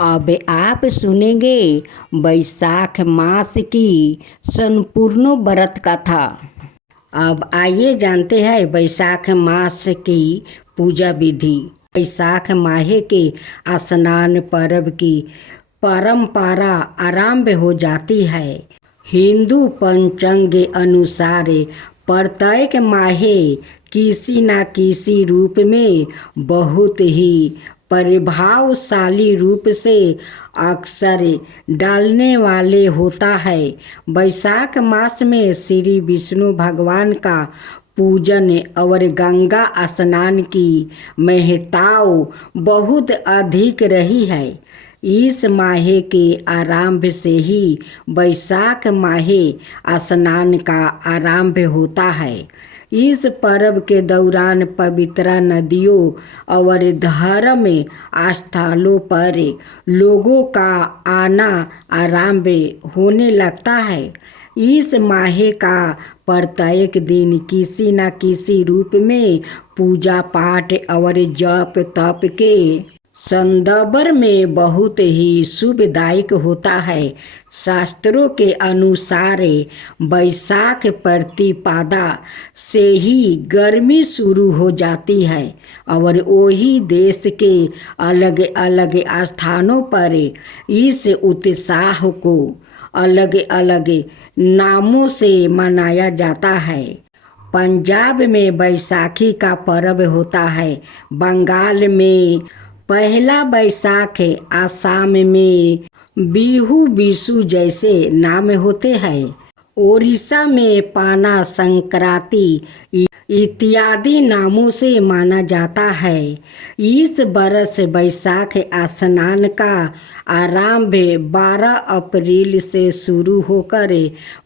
अब आप सुनेंगे बैसाख मास की संपूर्ण व्रत कथा। अब आइए जानते हैं बैसाख मास की पूजा विधि। बैसाख माह के स्नान पर्व की परंपरा आरंभ हो जाती है। हिंदू पंचांग के अनुसार प्रत्येक माह किसी न किसी रूप में बहुत ही प्रभावशाली रूप से अक्सर डालने वाले होता है। बैसाख मास में श्री विष्णु भगवान का पूजन और गंगा स्नान की महत्ता बहुत अधिक रही है। इस माह के आरंभ से ही बैसाख माह स्नान का आरंभ होता है। इस पर्व के दौरान पवित्र नदियों और धर्म स्थलों पर लोगों का आना आरंभ होने लगता है। इस माह का प्रत्येक दिन किसी न किसी रूप में पूजा पाठ और जप तप के संदर्भ में बहुत ही शुभदायक होता है। शास्त्रों के अनुसार बैसाख प्रतिपदा से ही गर्मी शुरू हो जाती है और वही देश के अलग अलग स्थानों पर इस उत्साह को अलग अलग नामों से मनाया जाता है। पंजाब में बैसाखी का पर्व होता है। बंगाल में पहला बैसाख, आसाम में बिहू विशु जैसे नाम होते हैं। ओडिशा में पाना संक्रांति इत्यादि नामों से माना जाता है। इस बरस बैसाख स्नान का आरंभ 12 अप्रैल से शुरू होकर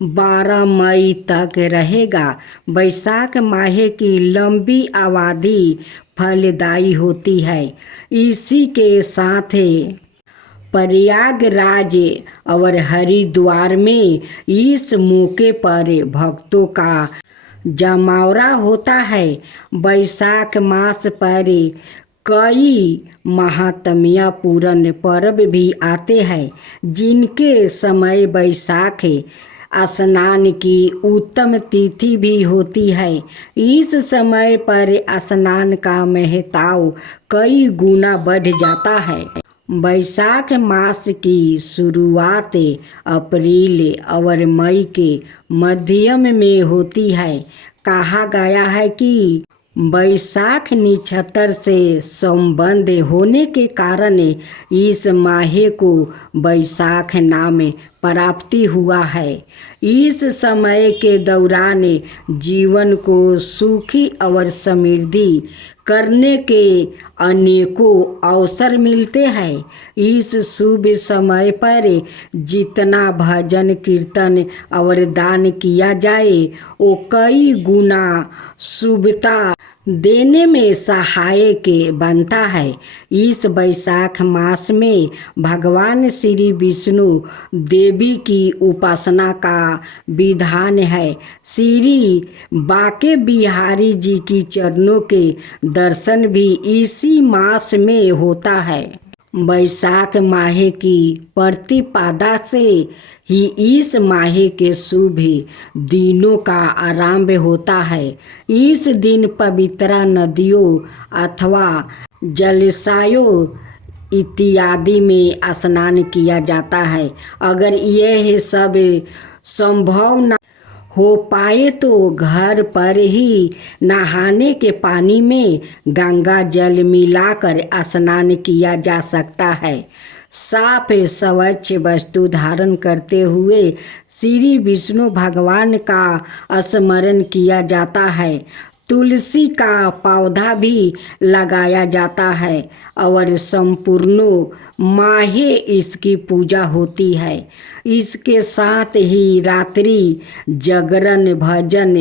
12 मई तक रहेगा। बैसाख माह की लंबी अवधि फलदायी होती है। इसी के साथ प्रयागराज और हरिद्वार में इस मौके पर भक्तों का जमावड़ा होता है। बैसाख मास पर कई महात्म्यपूर्ण पर्व भी आते हैं, जिनके समय बैसाख स्नान की उत्तम तिथि भी होती है। इस समय पर स्नान का महत्व कई गुना बढ़ जाता है। बैसाख मास की शुरुआत अप्रैल और मई के मध्यम में होती है। कहा गया है कि बैसाख नक्षत्र से संबंध होने के कारण इस माह को बैसाख नाम प्राप्ति हुआ है। इस समय के दौरान जीवन को सुखी और समृद्धि करने के अनेकों अवसर मिलते हैं। इस शुभ समय पर जितना भजन कीर्तन और दान किया जाए वो कई गुना शुभता देने में सहायक बनता है। इस बैसाख मास में भगवान श्री विष्णु देवी की उपासना का विधान है। श्री बांके बिहारी जी की चरणों के दर्शन भी इसी मास में होता है। बैसाख माह की प्रतिपदा से ही इस माह के शुभ दिनों का आरंभ होता है। इस दिन पवित्र नदियों अथवा जलाशयों इत्यादि में स्नान किया जाता है। अगर यह सब संभव न हो पाए तो घर पर ही नहाने के पानी में गंगा जल मिलाकर स्नान किया जा सकता है। साफ स्वच्छ वस्तु धारण करते हुए श्री विष्णु भगवान का स्मरण किया जाता है। तुलसी का पौधा भी लगाया जाता है और संपूर्ण माह इसकी पूजा होती है। इसके साथ ही रात्रि जागरण भजन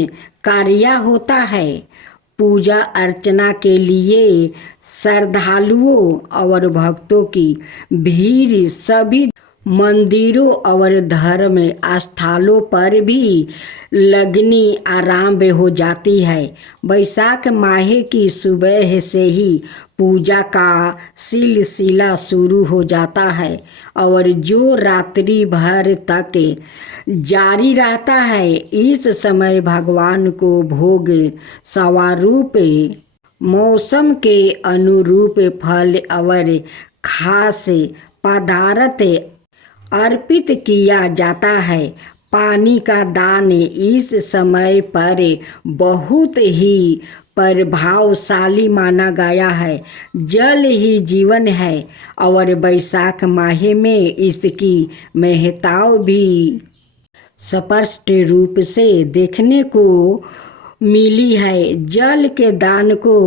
कार्य होता है। पूजा अर्चना के लिए श्रद्धालुओं और भक्तों की भीड़ सभी मंदिरों और धर्म स्थलों पर भी लगनी आरंभ हो जाती है। बैसाख माह की सुबह से ही पूजा का सिलसिला शुरू हो जाता है और जो रात्रि भर तक जारी रहता है। इस समय भगवान को भोग स्वरूप मौसम के अनुरूप फल और खास पदार्थ अर्पित किया जाता है। पानी का दान इस समय पर बहुत ही प्रभावशाली माना गया है। जल ही जीवन है और बैसाख माह में इसकी महत्ता भी स्पष्ट रूप से देखने को मिली है। जल के दान को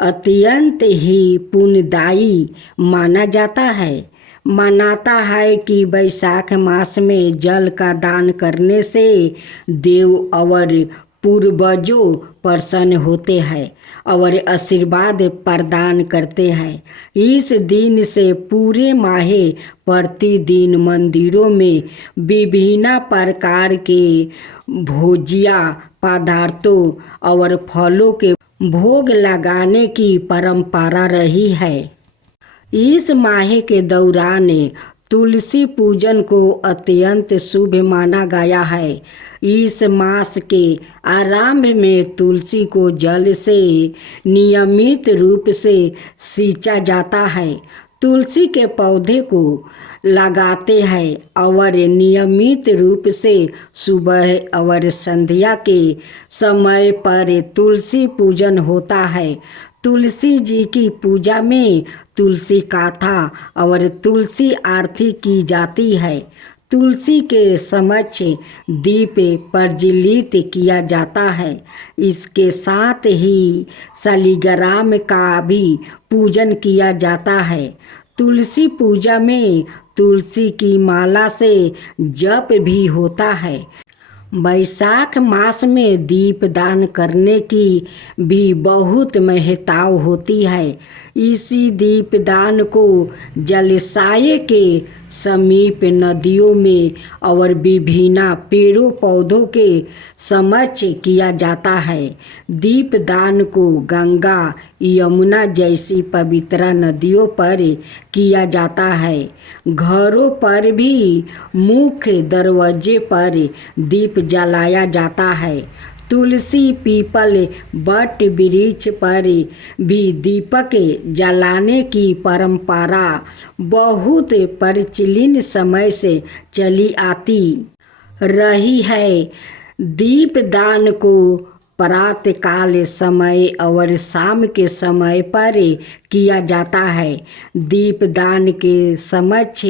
अत्यंत ही पुण्यदायी माना जाता है। मानता है कि बैसाख मास में जल का दान करने से देव और पूर्वजों प्रसन्न होते हैं और आशीर्वाद प्रदान करते हैं। इस दिन से पूरे माह प्रतिदिन मंदिरों में विभिन्न प्रकार के भोज्य पदार्थों और फलों के भोग लगाने की परंपरा रही है। इस माह के दौरान तुलसी पूजन को अत्यंत शुभ माना गया है। इस मास के आरंभ में तुलसी को जल से नियमित रूप से सींचा जाता है। तुलसी के पौधे को लगाते हैं और नियमित रूप से सुबह और संध्या के समय पर तुलसी पूजन होता है। तुलसी जी की पूजा में तुलसी कथा और तुलसी आरती की जाती है। तुलसी के समक्ष दीप प्रज्वलित किया जाता है। इसके साथ ही शालिग्राम का भी पूजन किया जाता है। तुलसी पूजा में तुलसी की माला से जप भी होता है। बैसाख मास में दीपदान करने की भी बहुत महत्ता होती है। इसी दीपदान को जलाशय के समीप, नदियों में और विभिन्न पेड़ों पौधों के समक्ष किया जाता है। दीपदान को गंगा, यमुना जैसी पवित्र नदियों पर किया जाता है। घरों पर भी मुख्य दरवाजे पर दीप जलाया जाता है। तुलसी, पीपल, वट वृक्ष पर भी दीपक जलाने की परंपरा बहुत प्राचीन समय से चली आती रही है। दीपदान को प्रातःकाल समय और शाम के समय पर किया जाता है। दीपदान के समक्ष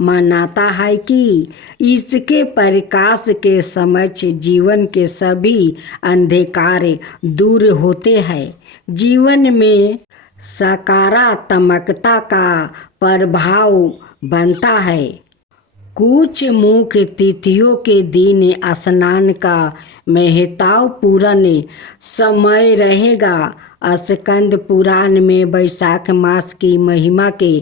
मानता है कि इसके प्रकाश के समक्ष जीवन के सभी अंधकार दूर होते हैं। जीवन में सकारात्मकता का प्रभाव बनता है। कुछ मुख्य तिथियों के दिन स्नान का महत्वपूर्ण समय रहेगा। स्कंद पुराण में बैसाख मास की महिमा के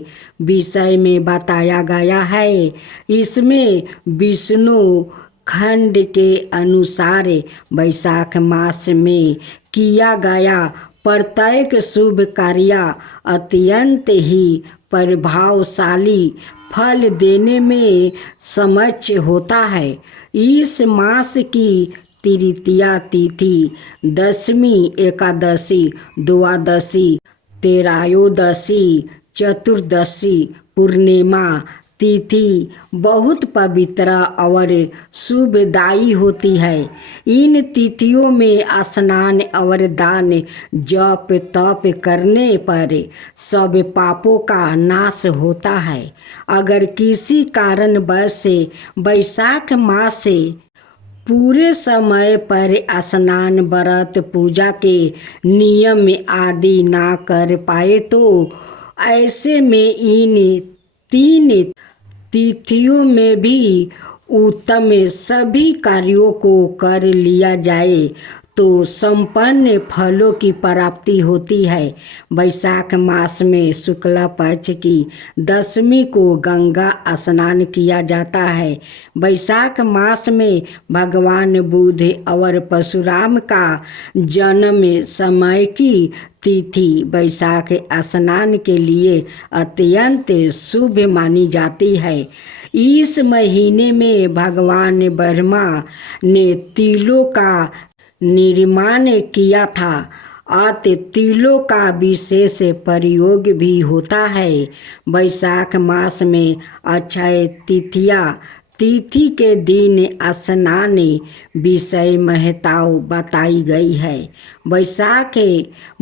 विषय में बताया गया है। इसमें विष्णु खंड के अनुसार बैसाख मास में किया गया प्रत्येक शुभ कार्य अत्यंत ही प्रभावशाली फल देने में समक्ष होता है। इस मास की तृतीया तिथि, दशमी, एकादशी, द्वादशी, त्रयोदशी, चतुर्दशी, पूर्णिमा तिथि बहुत पवित्र और शुभदायी होती है। इन तिथियों में स्नान और दान, जप तप करने पर सब पापों का नाश होता है। अगर किसी कारणवश से बैसाख मास से पूरे समय पर स्नान, व्रत, पूजा के नियम आदि ना कर पाए तो ऐसे में इन 3 तिथियों में भी उत्तम सभी कार्यों को कर लिया जाए तो तो संपन्न फलों की प्राप्ति होती है। वैशाख मास में शुक्ला पक्ष की दशमी को गंगा स्नान किया जाता है। वैशाख मास में भगवान बुद्ध और परशुराम का जन्म समय की तिथि वैशाख स्नान के लिए अत्यंत शुभ मानी जाती है। इस महीने में भगवान ब्रह्मा ने तिलों का निर्माण किया था। अतः तिलों का विशेष प्रयोग भी होता है। वैशाख मास में अक्षय तिथि के दिन स्नान विषय महत्व बताई गई है। वैशाख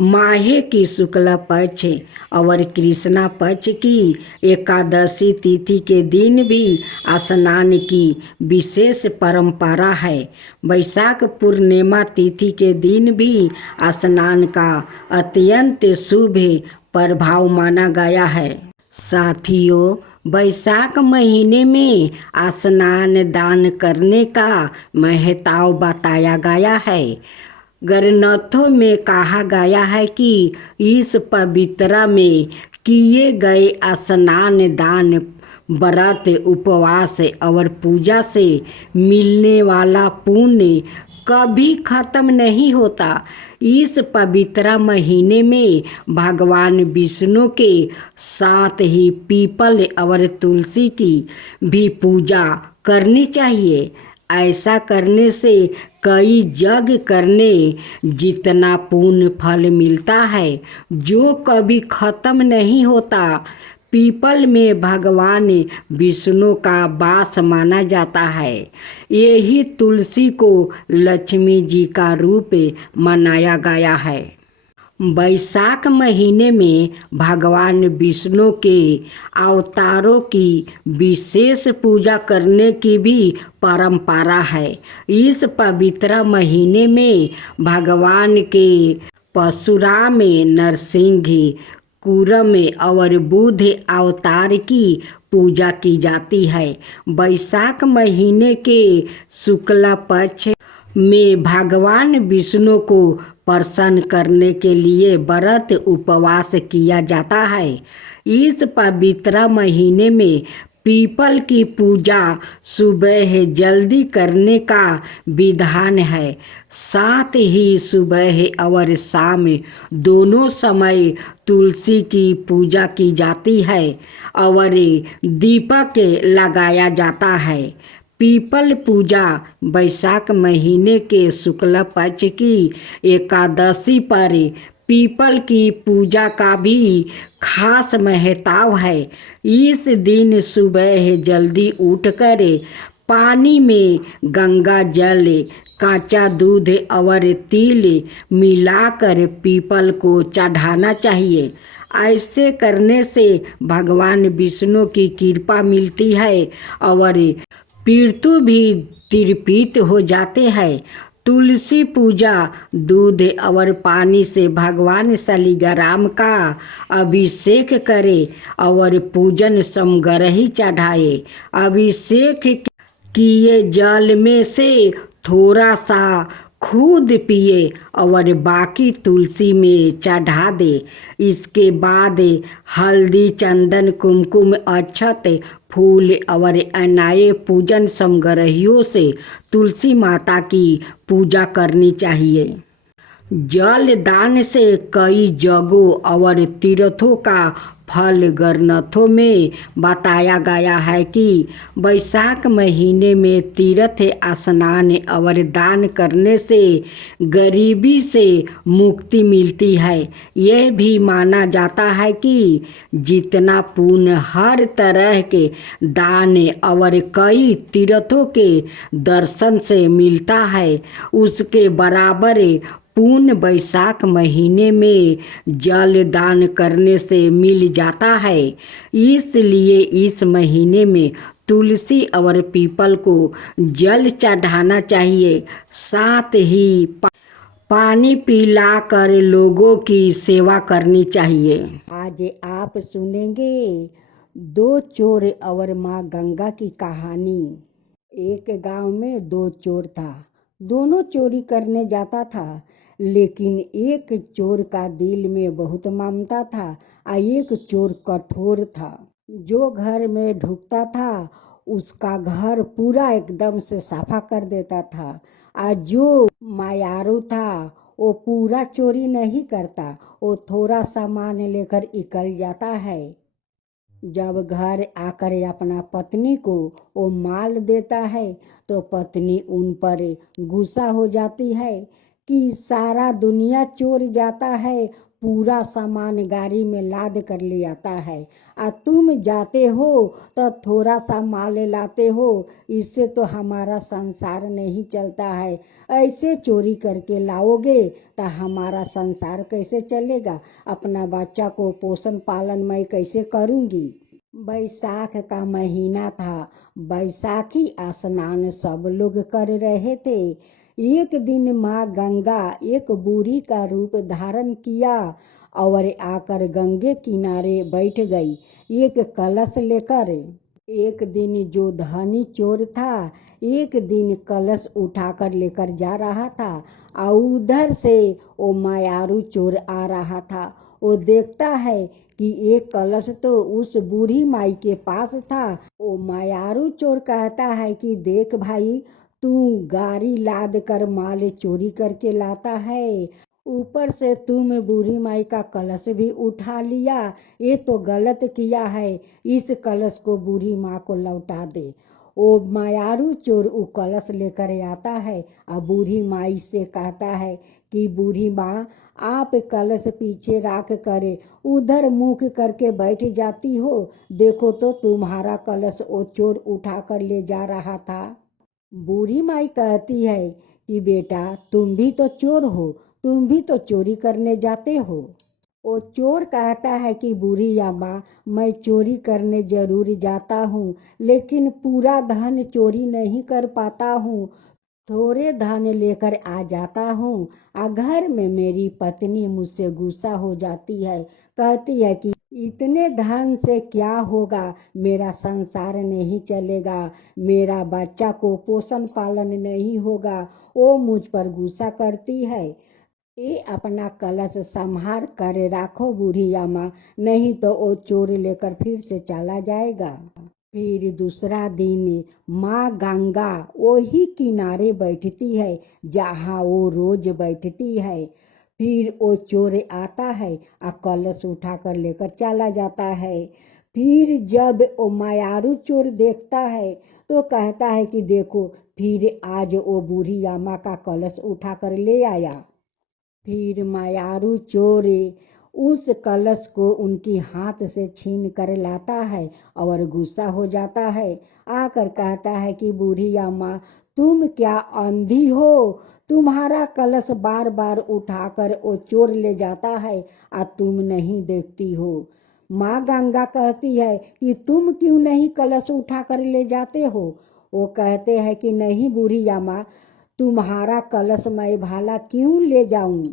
माह की शुक्ल पक्ष और कृष्णा पक्ष की एकादशी तिथि के दिन भी स्नान की विशेष परंपरा है। वैशाख पूर्णिमा तिथि के दिन भी स्नान का अत्यंत शुभ प्रभाव माना गया है। साथियों, वैशाख महीने में स्नान दान करने का महत्व बताया गया है। ग्रंथों में कहा गया है कि इस पवित्र में किए गए स्नान दान व्रत उपवास और पूजा से मिलने वाला पुण्य कभी खत्म नहीं होता। इस पवित्र महीने में भगवान विष्णु के साथ ही पीपल और तुलसी की भी पूजा करनी चाहिए। ऐसा करने से कई यज्ञ करने जितना पुण्य फल मिलता है जो कभी खत्म नहीं होता। पीपल में भगवान विष्णु का वास माना जाता है। यही तुलसी को लक्ष्मी जी का रूप मनाया गया है। वैशाख महीने में भगवान विष्णु के अवतारों की विशेष पूजा करने की भी परंपरा है। इस पवित्र महीने में भगवान के परशुराम, नरसिंह, कूर्म और बुद्ध अवतार की पूजा की जाती है। वैशाख महीने के शुक्ला पक्ष में भगवान विष्णु को प्रसन्न करने के लिए व्रत उपवास किया जाता है। इस पवित्र महीने में पीपल की पूजा सुबह जल्दी करने का विधान है। साथ ही सुबह और शाम दोनों समय तुलसी की पूजा की जाती है और दीपक लगाया जाता है। पीपल पूजा वैशाख महीने के शुक्ल पक्ष की एकादशी पर पीपल की पूजा का भी खास महत्व है। इस दिन सुबह जल्दी उठकर पानी में गंगा जल, काचा दूध और तिल मिलाकर पीपल को चढ़ाना चाहिए। ऐसे करने से भगवान विष्णु की कृपा मिलती है और पितृ भी तृप्त हो जाते हैं। तुलसी पूजा दूध और पानी से भगवान शालिग्राम का अभिषेक करे और पूजन समग्र ही चढ़ाए। अभिषेक किए जल में से थोड़ा सा खुद पिए और बाकी तुलसी में चढ़ा दे। इसके बाद हल्दी, चंदन, कुमकुम, अक्षत, फूल और अनाय पूजन समग्रहियों से तुलसी माता की पूजा करनी चाहिए। जल दान से कई जगहों और तीर्थों का फल ग्रंथों में बताया गया है कि वैशाख महीने में तीर्थ स्नान और दान करने से गरीबी से मुक्ति मिलती है। यह भी माना जाता है कि जितना पुण्य हर तरह के दान और कई तीर्थों के दर्शन से मिलता है, उसके बराबर पुण्य वैशाख महीने में जल दान करने से मिल जाता है। इसलिए इस महीने में तुलसी और पीपल को जल चढ़ाना चाहिए। साथ ही पानी पिलाकर लोगों की सेवा करनी चाहिए। आज आप सुनेंगे दो चोर और माँ गंगा की कहानी। एक गांव में दो चोर था। दोनों चोरी करने जाता था, लेकिन एक चोर का दिल में बहुत ममता था और एक चोर कठोर था। जो घर में ढुकता था उसका घर पूरा एकदम से साफा कर देता था, और जो मायारू था वो पूरा चोरी नहीं करता, वो थोड़ा सामान लेकर निकल जाता है। जब घर आकर अपना पत्नी को वो माल देता है तो पत्नी उन पर गुस्सा हो जाती है कि सारा दुनिया चोर जाता है, पूरा सामान गाड़ी में लाद कर ले आता है, और तुम जाते हो तो थोड़ा सा माल लाते हो, इससे तो हमारा संसार नहीं चलता है। ऐसे चोरी करके लाओगे तो हमारा संसार कैसे चलेगा? अपना बच्चा को पोषण पालन मैं कैसे करूँगी? बैसाख का महीना था। बैसाखी स्नान सब लोग कर रहे थे। एक दिन माँ गंगा एक बूढ़ी का रूप धारण किया और आकर गंगे किनारे बैठ गई, एक कलश लेकर। एक दिन जो धनी चोर था एक दिन कलश उठाकर लेकर जा रहा था, और उधर से वो मायारू चोर आ रहा था। वो देखता है कि एक कलश तो उस बूढ़ी माई के पास था। वो मायारू चोर कहता है कि देख भाई, तू गाड़ी लाद कर माल चोरी करके लाता है, ऊपर से तुम बूढ़ी माई का कलश भी उठा लिया, ये तो गलत किया है। इस कलश को बूढ़ी माँ को लौटा दे। वो मायारू चोर वो कलश लेकर आता है और बूढ़ी माई से कहता है कि बूढ़ी माँ, आप कलश पीछे रख कर उधर मुख करके बैठ जाती हो, देखो तो तुम्हारा कलश वो चोर उठा कर ले जा रहा था। बूढ़ी माई कहती है कि बेटा, तुम भी तो चोर हो, तुम भी तो चोरी करने जाते हो। वो चोर कहता है कि बूढ़ी अम्मा, मैं चोरी करने जरूर जाता हूँ, लेकिन पूरा धन चोरी नहीं कर पाता हूँ, थोड़े धन लेकर आ जाता हूँ। आ घर में मेरी पत्नी मुझसे गुस्सा हो जाती है, कहती है कि इतने धन से क्या होगा, मेरा संसार नहीं चलेगा, मेरा बच्चा को पोषण पालन नहीं होगा। वो मुझ पर गुस्सा करती है। ये अपना कलश संभाल कर रखो बूढ़ी अम्मा, नहीं तो वो चोर लेकर फिर से चला जाएगा। फिर दूसरा दिन माँ गंगा वही किनारे बैठती है जहाँ वो रोज बैठती है। फिर वो चोर आता है और कलश उठा कर लेकर चला जाता है। फिर जब वो मायारू चोर देखता है तो कहता है कि देखो, फिर आज वो बूढ़ी अम्मा का कलश उठा कर ले आया। फिर मायारू चोर उस कलश को उनकी हाथ से छीन कर लाता है और गुस्सा हो जाता है। आकर कहता है कि बूढ़ी अम्मा, तुम क्या अंधी हो? तुम्हारा कलश बार बार उठाकर वो चोर ले जाता है और तुम नहीं देखती हो। माँ गंगा कहती है कि तुम क्यों नहीं कलश उठाकर ले जाते हो? वो कहते हैं कि नहीं बूढ़ी अम्मा, तुम्हारा कलश मैं भाला क्यों ले जाऊं?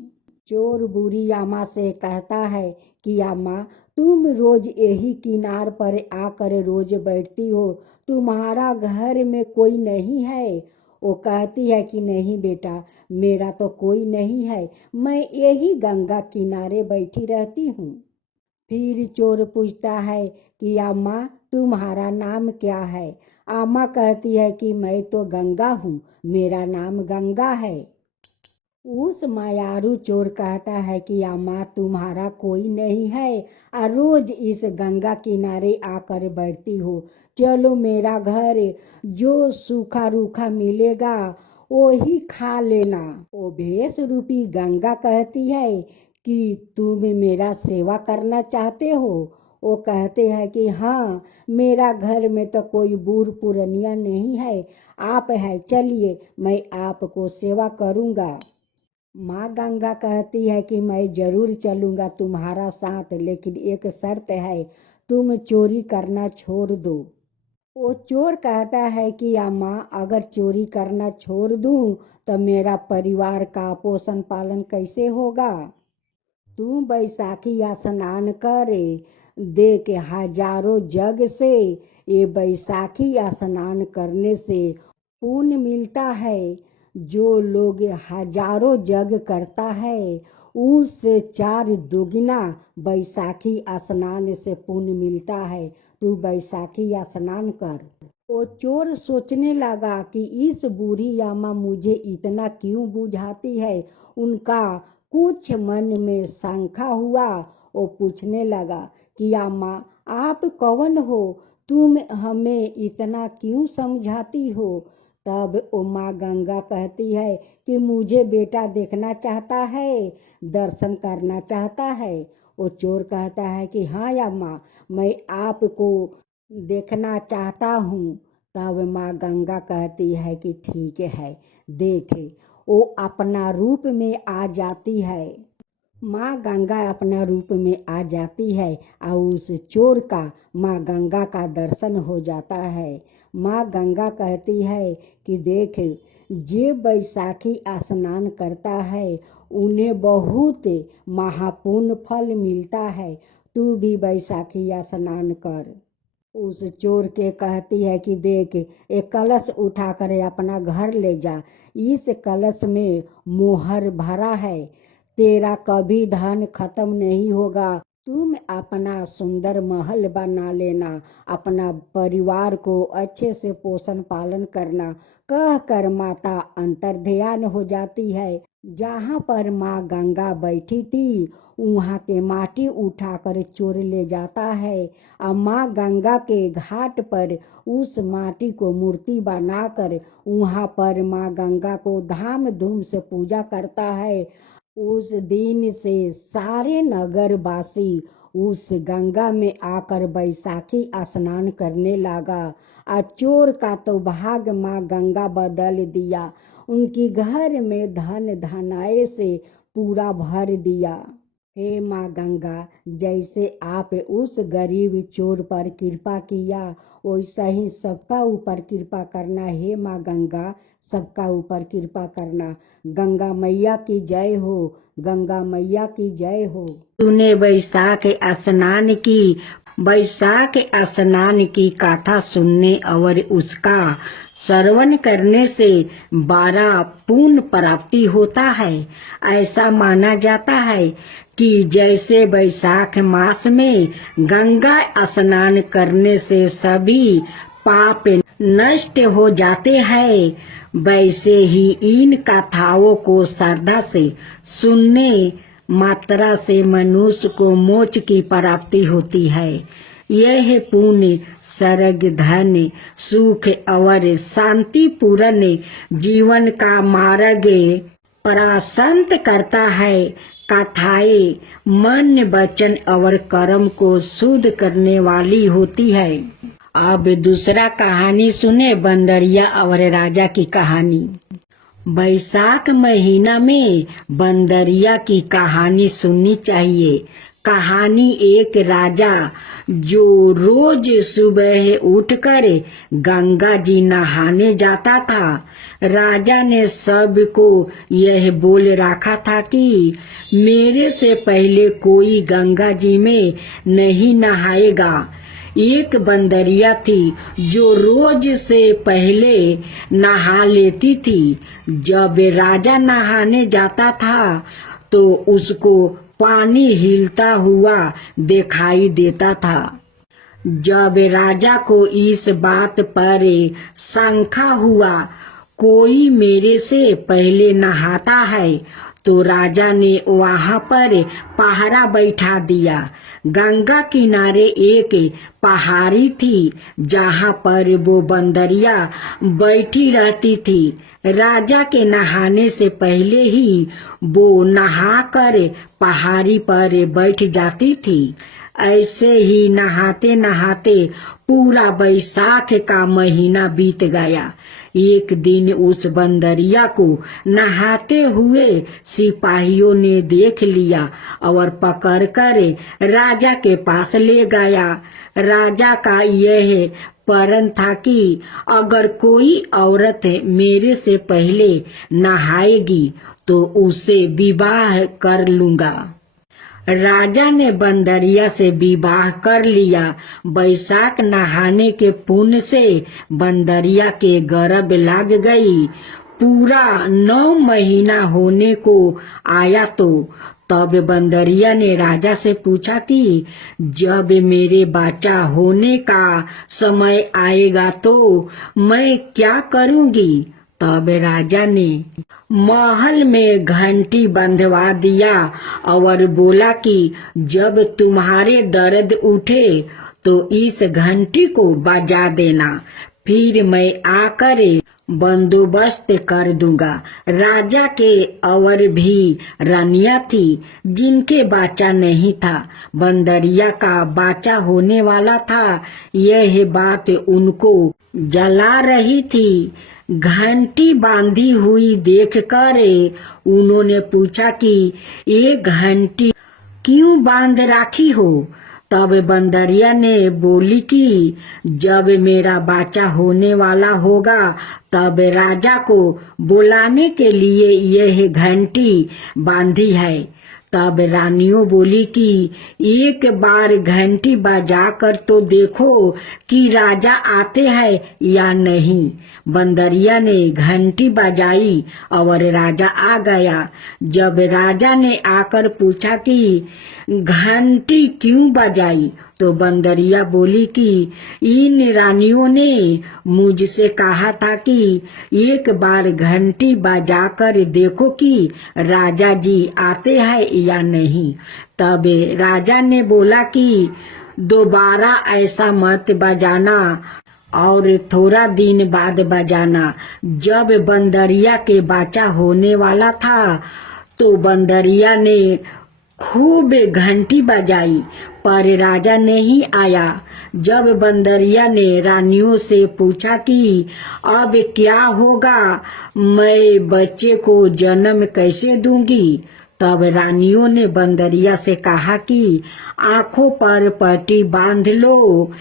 चोर बूढ़ी अम्मा से कहता है कि अम्मा, तुम रोज यही किनार पर आकर रोज बैठती हो, तुम्हारा घर में कोई नहीं है? वो कहती है कि नहीं बेटा, मेरा तो कोई नहीं है, मैं यही गंगा किनारे बैठी रहती हूँ। फिर चोर पूछता है कि अम्मा, तुम्हारा नाम क्या है? अम्मा कहती है कि मैं तो गंगा हूँ, मेरा नाम गंगा है। उस मायारू चोर कहता है कि अम्मा, तुम्हारा कोई नहीं है और रोज इस गंगा किनारे आकर बैठती हो, चलो मेरा घर जो सूखा रूखा मिलेगा वो ही खा लेना। वो भेष रूपी गंगा कहती है कि तुम मेरा सेवा करना चाहते हो? वो कहते हैं कि हाँ, मेरा घर में तो कोई बूढ़ पुरनिया नहीं है, आप है, चलिए मैं आपको सेवा करूँगा। माँ गंगा कहती है कि मैं जरूर चलूँगा तुम्हारा साथ, लेकिन एक शर्त है, तुम चोरी करना छोड़ दो। वो चोर कहता है कि अम्मा, अगर चोरी करना छोड़ दूँ तो मेरा परिवार का पोषण पालन कैसे होगा? तू बैसाखी स्नान कर देख, हजारों जग से ये बैसाखी स्नान करने से पुण्य मिलता है। जो लोग हजारों जग करता है उससे 4 दुगना बैसाखी स्नान से पुण्य मिलता है। तू बैसाखी स्नान कर। वो चोर सोचने लगा कि इस बूढ़ी अम्मा मुझे इतना क्यों बुझाती है। उनका कुछ मन में शंका हुआ। वो पूछने लगा कि अम्मा आप कौन हो, तुम हमें इतना क्यों समझाती हो। तब वो माँ गंगा कहती है कि मुझे बेटा देखना चाहता है, दर्शन करना चाहता है। वो चोर कहता है कि हाँ अम्मा, मैं आपको देखना चाहता हूँ। तब माँ गंगा कहती है कि ठीक है, देखे। वो अपना रूप में आ जाती है। माँ गंगा अपना रूप में आ जाती है और उस चोर का माँ गंगा का दर्शन हो जाता है। माँ गंगा कहती है कि देख, जे बैसाखी स्नान करता है उन्हें बहुत महापुण्य फल मिलता है। तू भी बैसाखी स्नान कर। उस चोर के कहती है कि देख, एक कलश उठा कर अपना घर ले जा। इस कलश में मोहर भरा है, तेरा कभी धन खत्म नहीं होगा। तुम अपना सुंदर महल बना लेना, अपना परिवार को अच्छे से पोषण पालन करना। कह कर माता अंतर्ध्यान हो जाती है। जहाँ पर माँ गंगा बैठी थी वहाँ के माटी उठाकर चोर ले जाता है और माँ गंगा के घाट पर उस माटी को मूर्ति बनाकर वहाँ पर माँ गंगा को धाम धूम से पूजा करता है। उस दिन से सारे नगरवासी उस गंगा में आकर बैसाखी स्नान करने लगा। और चोर का तो भाग माँ गंगा बदल दिया, उनकी घर में धन धनाए से पूरा भर दिया। हे माँ गंगा, जैसे आप उस गरीब चोर पर कृपा किया वैसा ही सबका ऊपर कृपा करना। हे माँ गंगा, सबका ऊपर कृपा करना। गंगा मैया की जय हो, गंगा मैया की जय हो। तूने बैसाख स्नान की कथा सुनने और उसका श्रवण करने से 12 पुण्य प्राप्ति होता है। ऐसा माना जाता है कि जैसे बैसाख मास में गंगा स्नान करने से सभी पाप नष्ट हो जाते हैं, वैसे ही इन कथाओं को श्रद्धा से सुनने मात्रा से मनुष्य को मोक्ष की प्राप्ति होती है। यह पुण्य स्वर्ग, धन, सुख और शांतिपूर्ण जीवन का मार्ग प्रशस्त करता है। कथाएं मन, वचन और कर्म को शुद्ध करने वाली होती है। अब दूसरा कहानी सुने, बंदरिया और राजा की कहानी। बैसाख महीना में बंदरिया की कहानी सुननी चाहिए। कहानी एक राजा जो रोज सुबह उठकर गंगा जी नहाने जाता था। राजा ने सबको यह बोल रखा था कि मेरे से पहले कोई गंगा जी में नहीं नहाएगा। एक बंदरिया थी जो रोज से पहले नहा लेती थी। जब राजा नहाने जाता था तो उसको पानी हिलता हुआ दिखाई देता था। जब राजा को इस बात पर शंका हुआ, कोई मेरे से पहले नहाता है, तो राजा ने वहां पर पहरा बैठा दिया। गंगा किनारे एक पहाड़ी थी जहां पर वो बंदरिया बैठी रहती थी। राजा के नहाने से पहले ही वो नहाकर पहाड़ी पर बैठ जाती थी। ऐसे ही नहाते नहाते पूरा बैसाख का महीना बीत गया। एक दिन उस बंदरिया को नहाते हुए सिपाहियों ने देख लिया और पकड़कर राजा के पास ले गया। राजा का यह प्रण था कि अगर कोई औरत मेरे से पहले नहाएगी तो उसे विवाह कर लूंगा। राजा ने बंदरिया से विवाह कर लिया। बैसाख नहाने के पुण्य से बंदरिया के गर्भ लग गई। पूरा 9 महीना होने को आया तो तब बंदरिया ने राजा से पूछा कि जब मेरे बच्चा होने का समय आएगा तो मैं क्या करूंगी। तब राजा ने महल में घंटी बंधवा दिया और बोला कि जब तुम्हारे दर्द उठे तो इस घंटी को बजा देना, फिर मैं आकर बंदोबस्त कर दूंगा। राजा के और भी रानियां थी जिनके बच्चा नहीं था। बंदरिया का बच्चा होने वाला था। यह बात उनको जला रही थी। घंटी बांधी हुई देखकर उन्होंने पूछा कि ये घंटी क्यों बांध राखी हो। तब बंदरिया ने बोली कि जब मेरा बच्चा होने वाला होगा तब राजा को बुलाने के लिए यह घंटी बांधी है। तब रानियों बोली कि एक बार घंटी बजाकर तो देखो कि राजा आते हैं या नहीं। बंदरिया ने घंटी बजाई और राजा आ गया। जब राजा ने आकर पूछा कि घंटी क्यों बजाई तो बंदरिया बोली कि इन रानियों ने मुझसे कहा था कि एक बार घंटी बजाकर देखो कि राजा जी आते हैं या नहीं। तब राजा ने बोला कि दोबारा ऐसा मत बजाना और थोड़ा दिन बाद बजाना। जब बंदरिया के बच्चा होने वाला था तो बंदरिया ने खूब घंटी बजाई पर राजा नहीं आया। जब बंदरिया ने रानियों से पूछा कि अब क्या होगा, मैं बच्चे को जन्म कैसे दूंगी। तब रानियों ने बंदरिया से कहा कि आंखों पर पट्टी बांध लो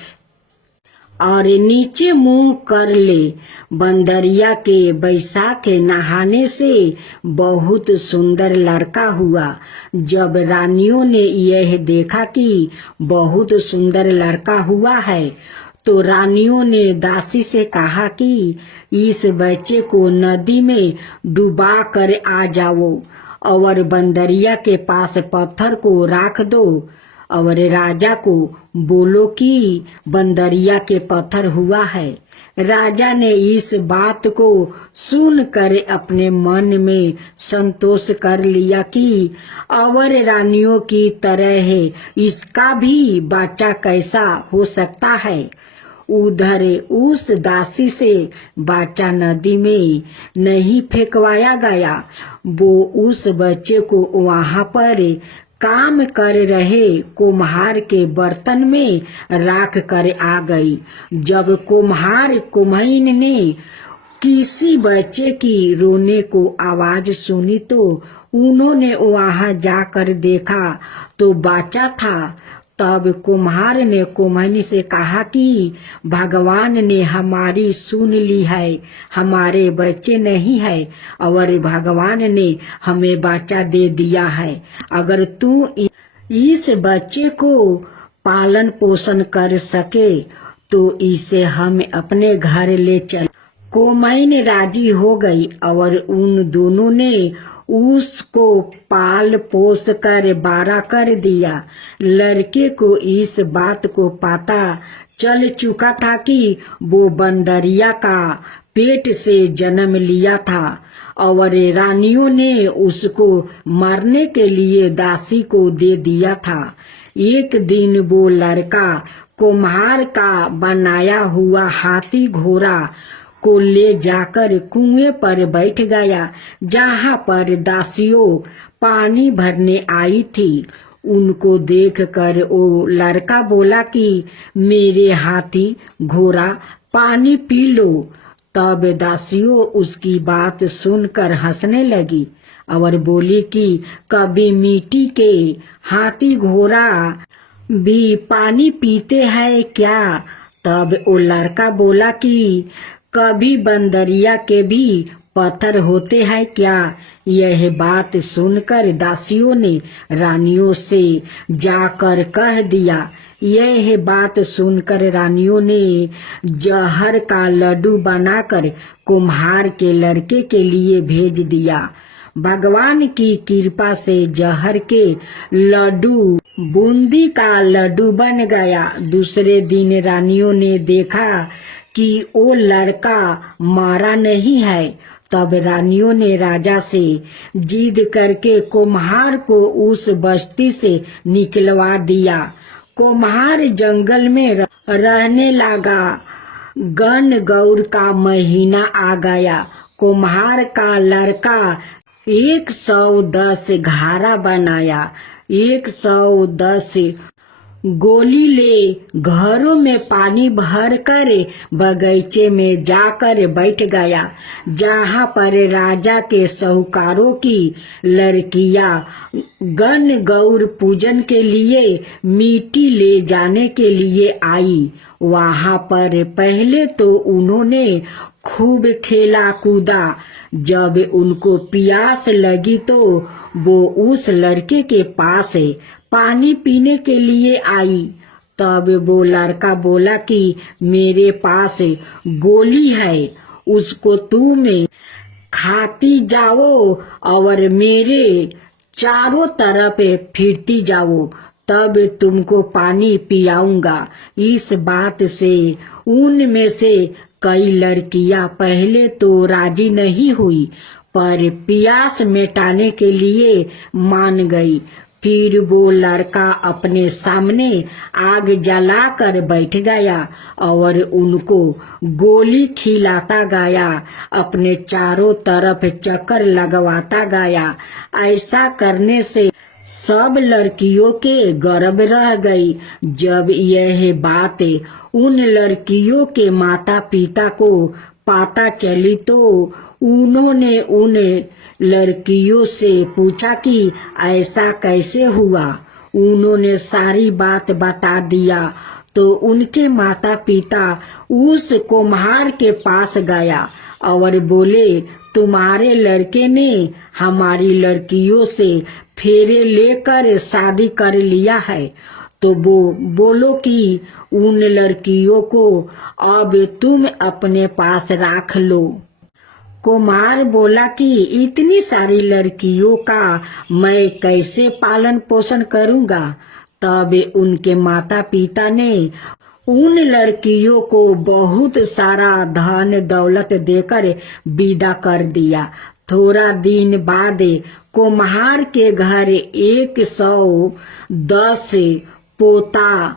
और नीचे मुंह कर ले। बंदरिया के बैसाख नहाने से बहुत सुंदर लड़का हुआ। जब रानियों ने यह देखा कि बहुत सुंदर लड़का हुआ है तो रानियों ने दासी से कहा कि इस बच्चे को नदी में डुबा कर आ जाओ और बंदरिया के पास पत्थर को रख दो और राजा को बोलो कि बंदरिया के पत्थर हुआ है। राजा ने इस बात को सुनकर अपने मन में संतोष कर लिया कि और रानियों की तरह इसका भी बच्चा कैसा हो सकता है। उधर उस दासी से बच्चा नदी में नहीं फेंकवाया गया। वो उस बच्चे को वहां पर काम कर रहे कुम्हार के बर्तन में राख कर आ गई। जब कुम्हार कुम्हाइन ने किसी बच्चे की रोने को आवाज सुनी तो उन्होंने वहां जाकर देखा तो बच्चा था। तब कुम्हार ने कुम्हानी से कहा कि भगवान ने हमारी सुन ली है, हमारे बच्चे नहीं है और भगवान ने हमें बच्चा दे दिया है। अगर तू इस बच्चे को पालन पोषण कर सके तो इसे हम अपने घर ले चल। कोमैन राजी हो गई और उन दोनों ने उसको पाल पोस कर बड़ा कर दिया। लड़के को इस बात को पता चल चुका था कि वो बंदरिया का पेट से जन्म लिया था और रानियों ने उसको मारने के लिए दासी को दे दिया था। एक दिन वो लड़का कुम्हार का बनाया हुआ हाथी घोड़ा को ले जाकर कुएं पर बैठ गया जहां पर दासियों पानी भरने आई थी। उनको देखकर वो लड़का बोला कि मेरे हाथी घोड़ा पानी पी लो। तब दासियों उसकी बात सुनकर हंसने लगी और बोली कि कभी मिट्टी के हाथी घोड़ा भी पानी पीते हैं क्या। तब वो लड़का बोला कि कभी बंदरिया के भी पत्थर होते हैं क्या? यह बात सुनकर दासियों ने रानियों से जाकर कह दिया। यह बात सुनकर रानियों ने जहर का लड्डू बनाकर कुम्हार के लड़के के लिए भेज दिया। भगवान की कृपा से जहर के लड्डू बूंदी का लड्डू बन गया। दूसरे दिन रानियों ने देखा कि वो लड़का मारा नहीं है। तब रानियों ने राजा से जिद करके कुम्हार को उस बस्ती से निकलवा दिया। कुम्हार जंगल में रहने लगा। गण गौर का महीना आ गया। कुम्हार का लड़का 110 घारा बनाया। 110 गोली ले घरों में पानी भर कर बगीचे में जाकर बैठ गया, जहाँ पर राजा के साहूकारों की लड़कियां गण गौर पूजन के लिए मिट्टी ले जाने के लिए आई। वहाँ पर पहले तो उन्होंने खूब खेला कूदा। जब उनको प्यास लगी तो वो उस लड़के के पास पानी पीने के लिए आई। तब वो लड़का बोला कि मेरे पास गोली है, उसको तुम खाती जाओ और मेरे चारों तरफ फिरती जाओ, तब तुमको पानी पियाऊंगा। इस बात से उनमें से कई लड़कियां पहले तो राजी नहीं हुई, पर प्यास मिटाने के लिए मान गई। फिर वो लड़का अपने सामने आग जलाकर बैठ गया और उनको गोली खिलाता गया, अपने चारों तरफ चक्कर लगवाता गया। ऐसा करने से सब लड़कियों के गर्भ रह गई। जब यह बात उन लड़कियों के माता पिता को पता चली तो उन्होंने उन लड़कियों से पूछा कि ऐसा कैसे हुआ। उन्होंने सारी बात बता दिया तो उनके माता पिता उस कुम्हार के पास गया और बोले, तुम्हारे लड़के ने हमारी लड़कियों से फेरे लेकर शादी कर लिया है, तो वो बोलो कि उन लड़कियों को अब तुम अपने पास रख लो। कुम्हार बोला कि इतनी सारी लड़कियों का मैं कैसे पालन पोषण करूंगा। तब उनके माता पिता ने उन लड़कियों को बहुत सारा धन दौलत देकर विदा कर दिया। थोड़ा दिन बाद कुम्हार के घर 110 पोता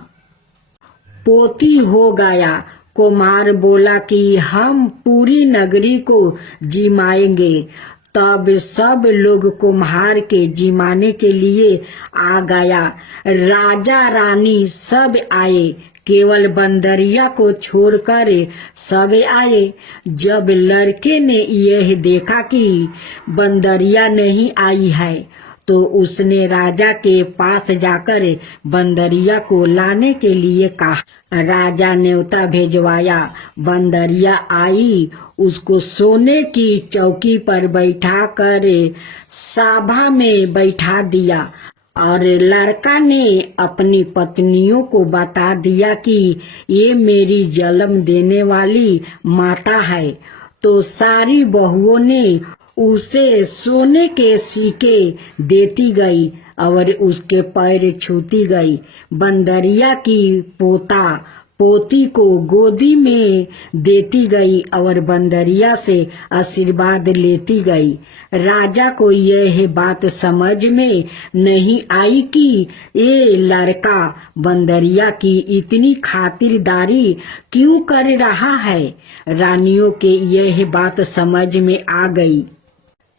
पोती हो गया। कुम्हार बोला कि हम पूरी नगरी को जिमाएंगे। तब सब लोग कुम्हार के जिमाने के लिए आ गया। राजा रानी सब आए, केवल बंदरिया को छोड़कर सब आए। जब लड़के ने यह देखा कि बंदरिया नहीं आई है तो उसने राजा के पास जाकर बंदरिया को लाने के लिए कहा। राजा न्योता भेजवाया। बंदरिया आई, उसको सोने की चौकी पर बैठाकर सभा में बैठा दिया और लड़का ने अपनी पत्नियों को बता दिया कि ये मेरी जन्म देने वाली माता है। तो सारी बहुओं ने उसे सोने के सिक्के देती गई और उसके पैर छूती गई। बंदरिया की पोता पोती को गोदी में देती गई और बंदरिया से आशीर्वाद लेती गई। राजा को यह बात समझ में नहीं आई कि ये लड़का बंदरिया की इतनी खातिरदारी क्यों कर रहा है। रानियों के यह बात समझ में आ गई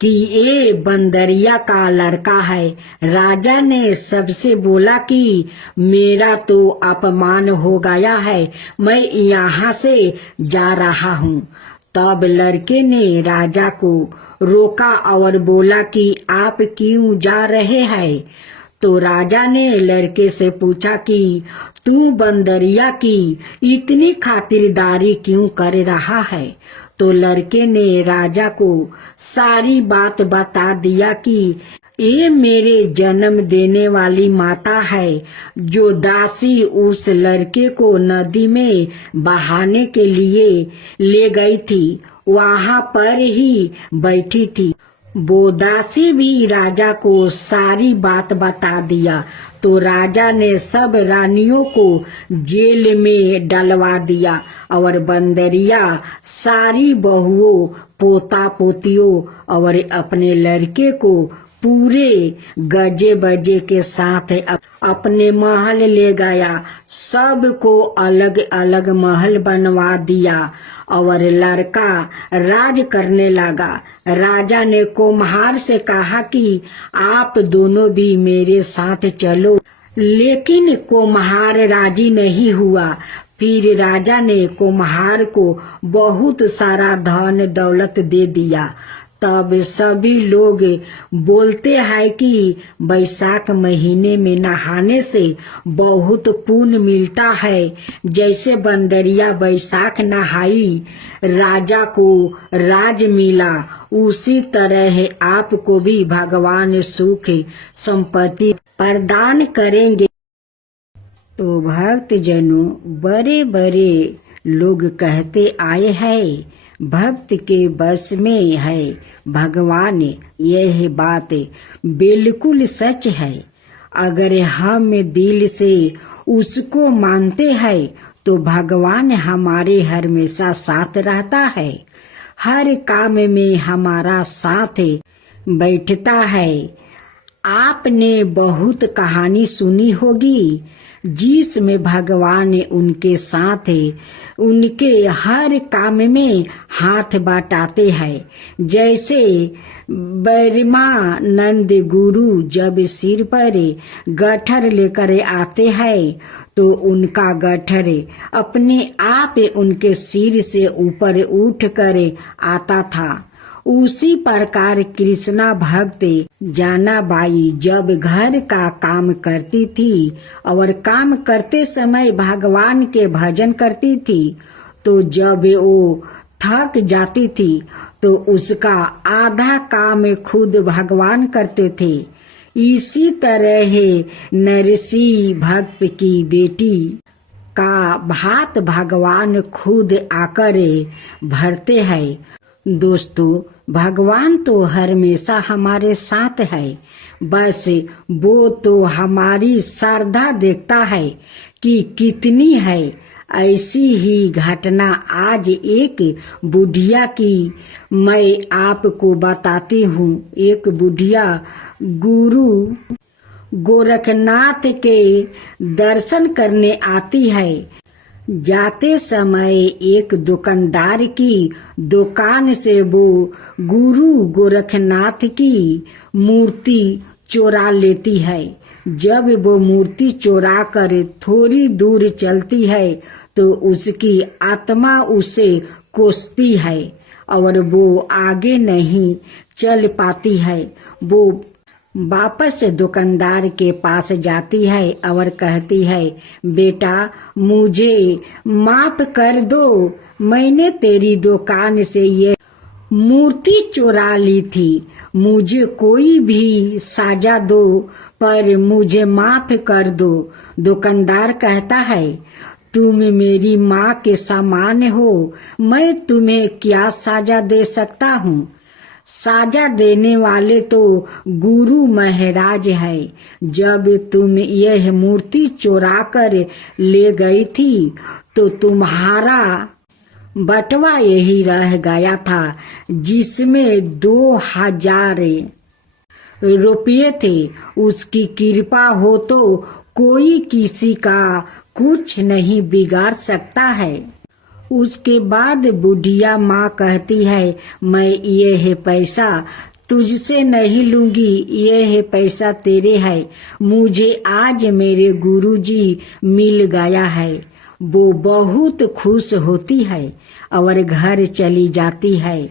कि ये बंदरिया का लड़का है। राजा ने सबसे बोला कि मेरा तो अपमान हो गया है, मैं यहाँ से जा रहा हूँ। तब लड़के ने राजा को रोका और बोला कि आप क्यों जा रहे हैं। तो राजा ने लड़के से पूछा कि तू बंदरिया की इतनी खातिरदारी क्यों कर रहा है। तो लड़के ने राजा को सारी बात बता दिया कि ये मेरे जन्म देने वाली माता है, जो दासी उस लड़के को नदी में बहाने के लिए ले गई थी, वहां पर ही बैठी थी। वो दासी भी राजा को सारी बात बता दिया। तो राजा ने सब रानियों को जेल में डलवा दिया और बंदरिया सारी बहुओं, पोता पोतियों और अपने लड़के को पूरे गजे बजे के साथ अपने महल ले गया। सबको अलग अलग महल बनवा दिया और लड़का राज करने लगा। राजा ने कुम्हार से कहा कि आप दोनों भी मेरे साथ चलो, लेकिन कुम्हार राजी नहीं हुआ। फिर राजा ने कुम्हार को बहुत सारा धन दौलत दे दिया। तब सभी लोग बोलते हैं कि बैसाख महीने में नहाने से बहुत पुण्य मिलता है। जैसे बंदरिया बैसाख नहाई, राजा को राज मिला, उसी तरह आपको भी भगवान सुख संपत्ति प्रदान करेंगे। तो भक्त जनों, बड़े बड़े लोग कहते आए हैं, भक्त के बस में है भगवान। यह बात बिल्कुल सच है। अगर हम दिल से उसको मानते हैं तो भगवान हमारे हमेशा साथ रहता है, हर काम में हमारा साथ बैठता है। आपने बहुत कहानी सुनी होगी जिसमें भगवान उनके साथ उनके हर काम में हाथ बटाते हैं। जैसे ब्रह्मानंद गुरु जब सिर पर गठर लेकर आते हैं तो उनका गठर अपने आप उनके सिर से ऊपर उठ कर आता था। उसी प्रकार कृष्णा भक्त जानाबाई जब घर का काम करती थी और काम करते समय भगवान के भजन करती थी, तो जब वो थक जाती थी तो उसका आधा काम खुद भगवान करते थे। इसी तरह नरसी भक्त की बेटी का भात भगवान खुद आकर भरते हैं। दोस्तों, भगवान तो हमेशा हमारे साथ है, बस वो तो हमारी श्रद्धा देखता है कि कितनी है। ऐसी ही घटना आज एक बुढ़िया की मैं आपको बताती हूँ। एक बुढ़िया गुरु गोरखनाथ के दर्शन करने आती है। जाते समय एक दुकानदार की दुकान से वो गुरु गोरखनाथ की मूर्ति चोरा लेती है। जब वो मूर्ति चोरा कर थोड़ी दूर चलती है तो उसकी आत्मा उसे कोसती है और वो आगे नहीं चल पाती है। वो वापस दुकानदार के पास जाती है और कहती है, बेटा मुझे माफ कर दो, मैंने तेरी दुकान से ये मूर्ति चुरा ली थी, मुझे कोई भी सजा दो पर मुझे माफ कर दो। दुकानदार कहता है, तुम मेरी माँ के समान हो, मैं तुम्हें क्या सजा दे सकता हूँ। साजा देने वाले तो गुरु महाराज है। जब तुम यह मूर्ति चुरा कर ले गई थी तो तुम्हारा बटवा यही रह गया था जिसमें 2000 रुपये थे। उसकी कृपा हो तो कोई किसी का कुछ नहीं बिगाड़ सकता है। उसके बाद बुढ़िया माँ कहती है, मैं यह पैसा तुझसे नहीं लूंगी, यह पैसा तेरे है। मुझे आज मेरे गुरुजी मिल गया है। वो बहुत खुश होती है और घर चली जाती है।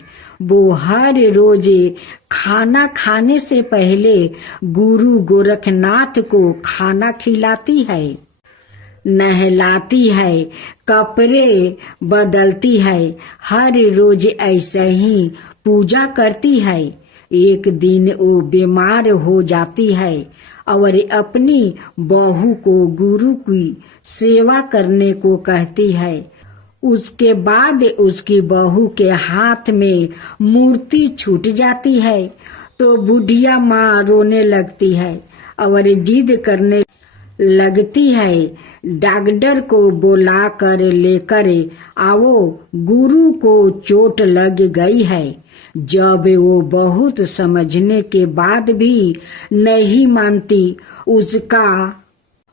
वो हर रोज खाना खाने से पहले गुरु गोरखनाथ को खाना खिलाती है, नहलाती है, कपड़े बदलती है, हर रोज ऐसे ही पूजा करती है। एक दिन वो बीमार हो जाती है और अपनी बहू को गुरु की सेवा करने को कहती है। उसके बाद उसकी बहू के हाथ में मूर्ति छूट जाती है तो बुढ़िया माँ रोने लगती है और जिद करने लगती है, डॉक्टर को बुला कर लेकर आओ, गुरु को चोट लग गई है। जब वो बहुत समझने के बाद भी नहीं मानती, उसका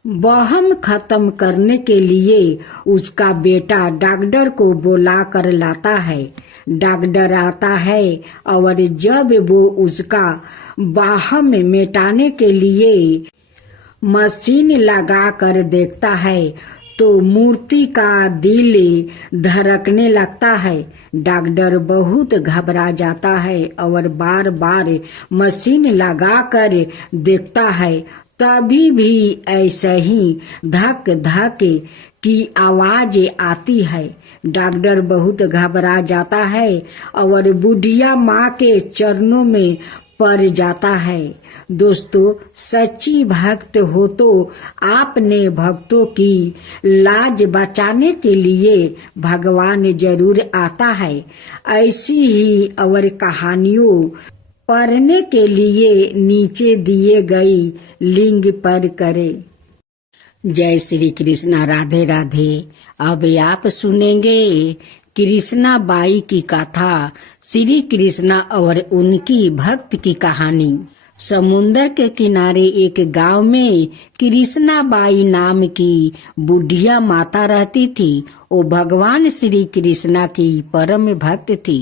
वहम खत्म करने के लिए उसका बेटा डॉक्टर को बुला कर लाता है। डॉक्टर आता है और जब वो उसका वहम मिटाने के लिए मशीन लगा कर देखता है तो मूर्ति का दिल धड़कने लगता है। डॉक्टर बहुत घबरा जाता है और बार बार मशीन लगा कर देखता है, तभी भी ऐसे ही धक धक की आवाज आती है। डॉक्टर बहुत घबरा जाता है और बुढ़िया माँ के चरणों में पड़ जाता है। दोस्तों, सच्ची भक्त हो तो आपने भक्तों की लाज बचाने के लिए भगवान जरूर आता है। ऐसी ही और कहानियों पढ़ने के लिए नीचे दिए गई लिंक पर करें। जय श्री कृष्णा, राधे राधे। अब आप सुनेंगे कृष्णा बाई की कथा, श्री कृष्णा और उनकी भक्त की कहानी। समुंदर के किनारे एक गांव में कृष्णा बाई नाम की बुढ़िया माता रहती थी। वो भगवान श्री कृष्णा की परम भक्त थी।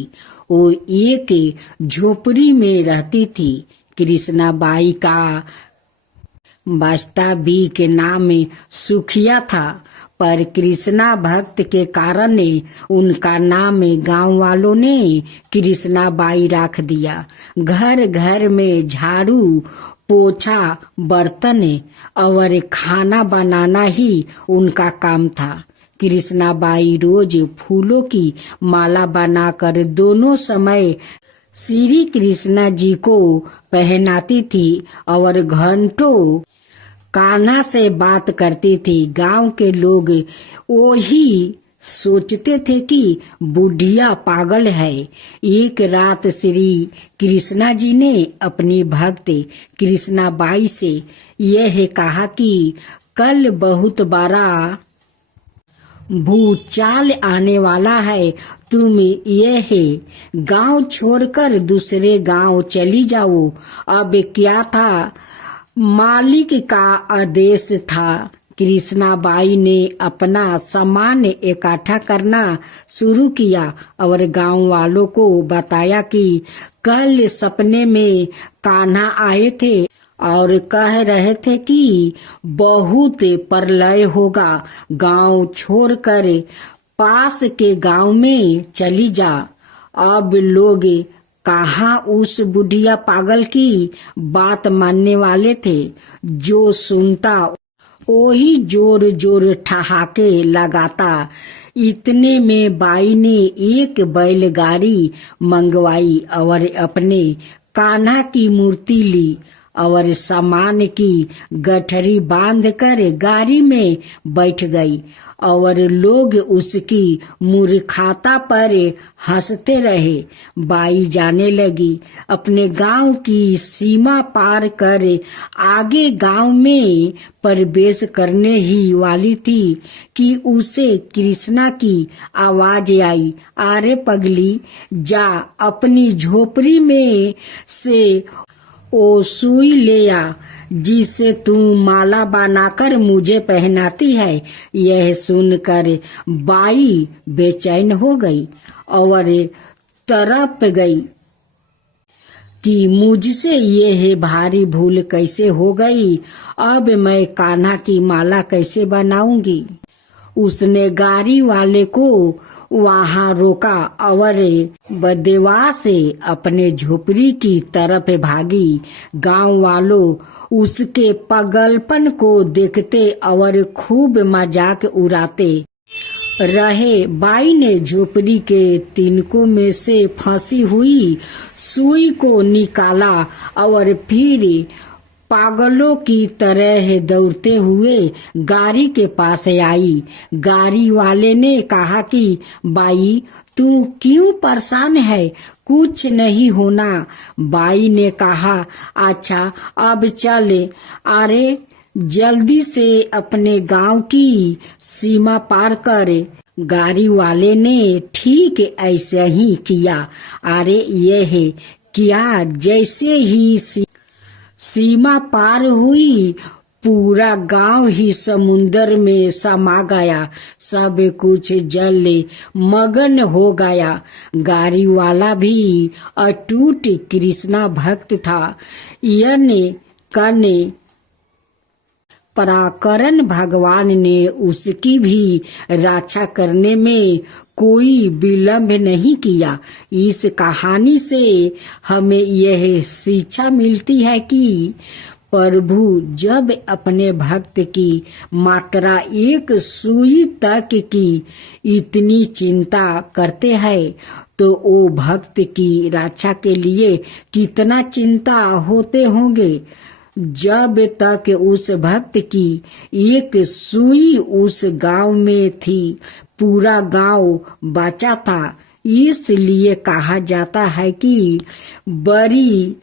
वो एक झोपड़ी में रहती थी। कृष्णा बाई का वास्तविक नाम सुखिया था, पर कृष्णा भक्त के कारण उनका नाम गांव वालों ने कृष्णा बाई रख दिया। घर घर में झाड़ू पोछा, बर्तन और खाना बनाना ही उनका काम था। कृष्णा बाई रोज फूलों की माला बनाकर दोनों समय श्री कृष्णा जी को पहनाती थी और घंटों कान्हा से बात करती थी। गांव के लोग वही सोचते थे कि बुढ़िया पागल है। एक रात श्री कृष्णा जी ने अपनी भक्त कृष्णा बाई से यह कहा कि कल बहुत बड़ा भूचाल आने वाला है, तुम यह गांव छोड़कर दूसरे गांव चली जाओ। अब क्या था, मालिक का आदेश था। कृष्णा बाई ने अपना सामान इकट्ठा करना शुरू किया और गांव वालों को बताया कि कल सपने में कान्हा आए थे और कह रहे थे कि बहुत प्रलय होगा, गांव छोड़कर पास के गांव में चली जा। अब लोग कहाँ उस बुढ़िया पागल की बात मानने वाले थे। जो सुनता वही जोर जोर ठहाके लगाता। इतने में बाई ने एक बैलगाड़ी मंगवाई और अपने कान्हा की मूर्ति ली और सामान की गठरी बांधकर गाड़ी में बैठ गई और लोग उसकी मूर्खता पर हंसते रहे। बाई जाने लगी। अपने गांव की सीमा पार कर आगे गांव में प्रवेश करने ही वाली थी कि उसे कृष्णा की आवाज आई, अरे पगली, जा अपनी झोपड़ी में से ओ सुई ले आ जिसे तू माला बनाकर मुझे पहनाती है। यह सुनकर बाई बेचैन हो गई और तड़प गई कि मुझसे यह भारी भूल कैसे हो गई। अब मैं कान्हा की माला कैसे बनाऊंगी। उसने गाड़ी वाले को वहां रोका और बदवा से अपने झोपड़ी की तरफ भागी। गांव वालों उसके पागलपन को देखते और खूब मजाक उड़ाते रहे। बाई ने झोपड़ी के तिनकों में से फंसी हुई सुई को निकाला और फिर पागलों की तरह दौड़ते हुए गाड़ी के पास आई। गाड़ी वाले ने कहा कि बाई तू क्यों परेशान है, कुछ नहीं होना। बाई ने कहा अच्छा अब चले। अरे जल्दी से अपने गांव की सीमा पार कर। गाड़ी वाले ने ठीक ऐसे ही किया। अरे यह क्या, जैसे ही सीमा पार हुई पूरा गांव ही समुंदर में समा गया। सब कुछ जल मगन हो गया। गाड़ी वाला भी अटूट कृष्णा भक्त था। यने कने पराकरण भगवान ने उसकी भी रक्षा करने में कोई विलंब नहीं किया। इस कहानी से हमें यह शिक्षा मिलती है कि प्रभु जब अपने भक्त की मात्रा एक सुई तक की इतनी चिंता करते हैं तो वो भक्त की रक्षा के लिए कितना चिंता होते होंगे। जब तक उस भक्त की एक सुई उस गांव में थी पूरा गांव बचा था। इसलिए कहा जाता है कि बड़ी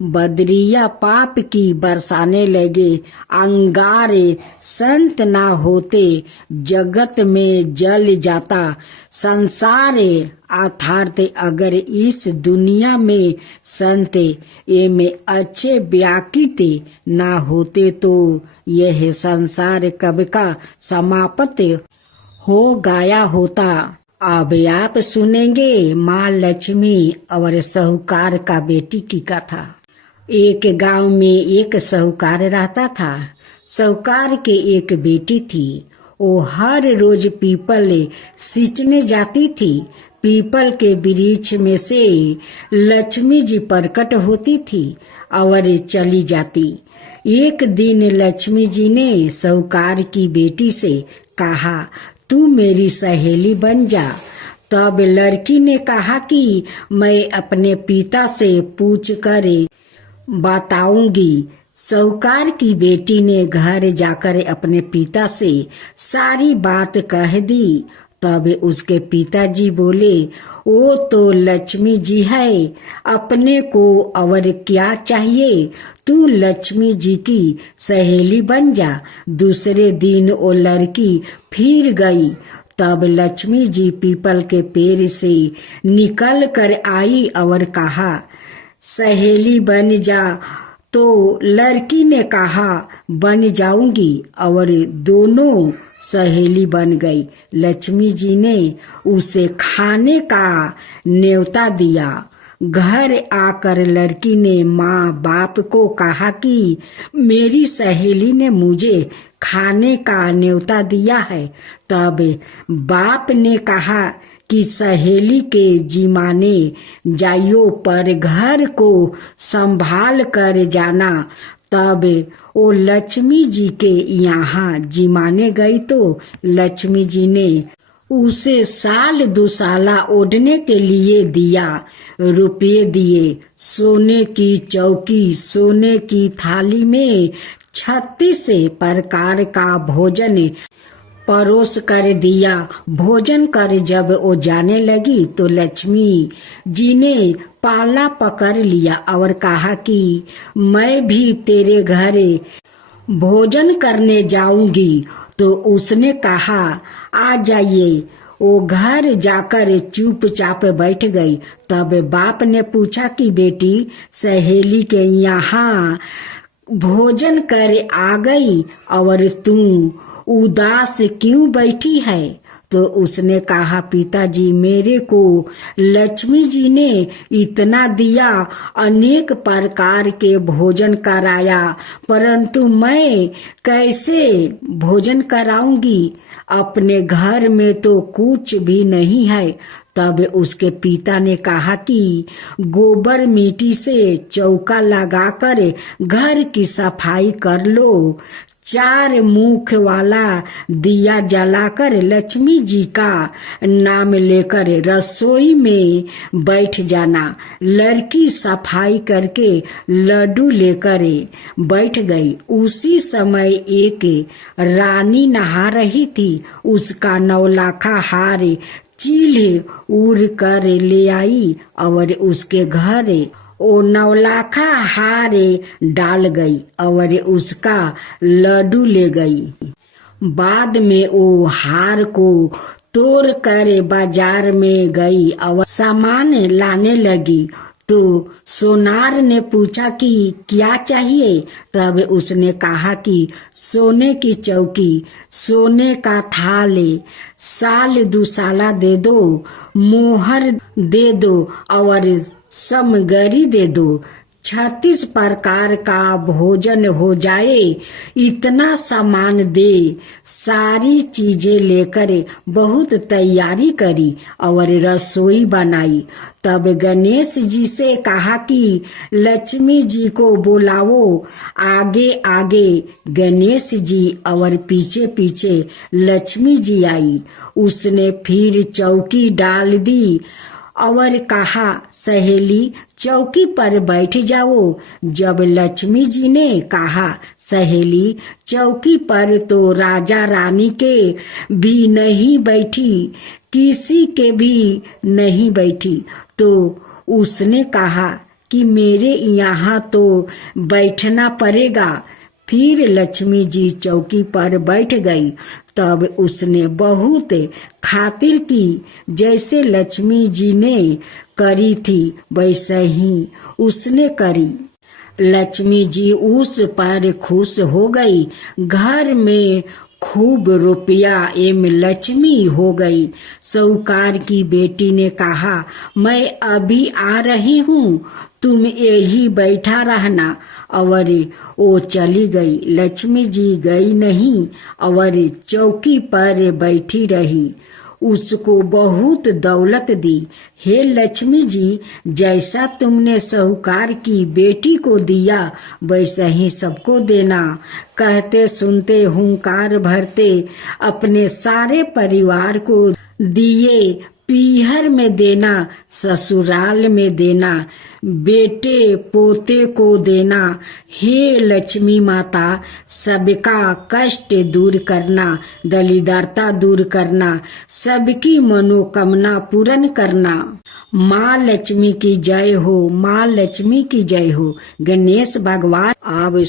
बदरिया पाप की बरसाने लगे, अंगारे संत ना होते जगत में जल जाता संसार। अर्थात अगर इस दुनिया में संत में अच्छे व्याकित ना होते तो यह संसार कब का समाप्त हो गया होता। अब आप सुनेंगे माँ लक्ष्मी और साहूकार का बेटी की कथा। एक गांव में एक साहूकार रहता था। साहूकार के एक बेटी थी। वो हर रोज पीपल सींचने जाती थी। पीपल के वृक्ष में से लक्ष्मी जी प्रकट होती थी और चली जाती। एक दिन लक्ष्मी जी ने साहूकार की बेटी से कहा तू मेरी सहेली बन जा। तब लड़की ने कहा कि मैं अपने पिता से पूछ कर बताऊंगी। साहूकार की बेटी ने घर जाकर अपने पिता से सारी बात कह दी। तब उसके पिताजी बोले वो तो लक्ष्मी जी है, अपने को और क्या चाहिए, तू लक्ष्मी जी की सहेली बन जा। दूसरे दिन वो लड़की फिर गई। तब लक्ष्मी जी पीपल के पेड़ से निकल कर आई और कहा सहेली बन जा। तो लड़की ने कहा बन जाऊंगी और दोनों सहेली बन गई। लक्ष्मी जी ने उसे खाने का न्योता दिया। घर आकर लड़की ने माँ बाप को कहा कि मेरी सहेली ने मुझे खाने का न्योता दिया है। तब बाप ने कहा कि सहेली के जिमाने जाइयो पर घर को संभाल कर जाना। तब वो लक्ष्मी जी के यहाँ जिमाने गई तो लक्ष्मी जी ने उसे साल दुसाला ओढ़ने के लिए दिया। रुपये दिए, सोने की चौकी, सोने की थाली में 36 प्रकार का भोजन परोस कर दिया। भोजन कर जब वो जाने लगी तो लक्ष्मी जी ने पाला पकड़ लिया और कहा कि मैं भी तेरे घर भोजन करने जाऊंगी। तो उसने कहा आ जाइए। वो घर जाकर चुपचाप बैठ गई। तब बाप ने पूछा कि बेटी सहेली के यहाँ भोजन कर आ गई और तू उदास क्यों बैठी है। तो उसने कहा, पिताजी, मेरे को लक्ष्मी जी ने इतना दिया, अनेक प्रकार के भोजन कराया, परंतु मैं कैसे भोजन कराऊंगी? अपने घर में तो कुछ भी नहीं है। तब उसके पिता ने कहा कि गोबर मिट्टी से चौका लगाकर घर की सफाई कर लो, 4 मुख वाला दिया जलाकर लक्ष्मी जी का नाम लेकर रसोई में बैठ जाना। लड़की सफाई करके लड्डू लेकर बैठ गई। उसी समय एक रानी नहा रही थी। उसका 9 लाखा हार चील उड़ कर ले आई और उसके घर वो 9 लाखा हार डाल गई और उसका लड्डू ले गई। बाद में वो हार को तोड़ कर बाजार में गई और सामान लाने लगी। तो सोनार ने पूछा कि क्या चाहिए? तब उसने कहा कि सोने की चौकी, सोने का थाल, साल दुसाला दे दो, मोहर दे दो और समगरी दे दो। 36 प्रकार का भोजन हो जाए, इतना सामान दे। सारी चीजें लेकर बहुत तैयारी करी और रसोई बनाई। तब गणेश जी से कहा कि लक्ष्मी जी को बुलाओ। आगे आगे गणेश जी और पीछे पीछे लक्ष्मी जी आई। उसने फिर चौकी डाल दी और कहा, सहेली, चौकी पर बैठ जाओ। जब लक्ष्मी जी ने कहा, सहेली, चौकी पर तो राजा रानी के भी नहीं बैठी, किसी के भी नहीं बैठी, तो उसने कहा कि मेरे यहाँ तो बैठना पड़ेगा। फिर लक्ष्मी जी चौकी पर बैठ गई। तब उसने बहुत खातिर की। जैसे लक्ष्मी जी ने करी थी वैसे ही उसने करी। लक्ष्मी जी उस पर खुश हो गई। घर में खूब रुपया एवं लक्ष्मी हो गई। साहूकार की बेटी ने कहा, मैं अभी आ रही हूँ, तुम यही बैठा रहना। और वो चली गई। लक्ष्मी जी गई नहीं और चौकी पर बैठी रही। उसको बहुत दौलत दी। हे लक्ष्मी जी, जैसा तुमने साहूकार की बेटी को दिया वैसा ही सबको देना। कहते सुनते हुंकार भरते अपने सारे परिवार को दिए। पीहर में देना, ससुराल में देना, बेटे पोते को देना। हे लक्ष्मी माता, सबका कष्ट दूर करना, दरिद्रता दूर करना, सबकी मनोकामना पूर्ण करना। माँ लक्ष्मी की जय हो, माँ लक्ष्मी की जय हो। गणेश भगवान आप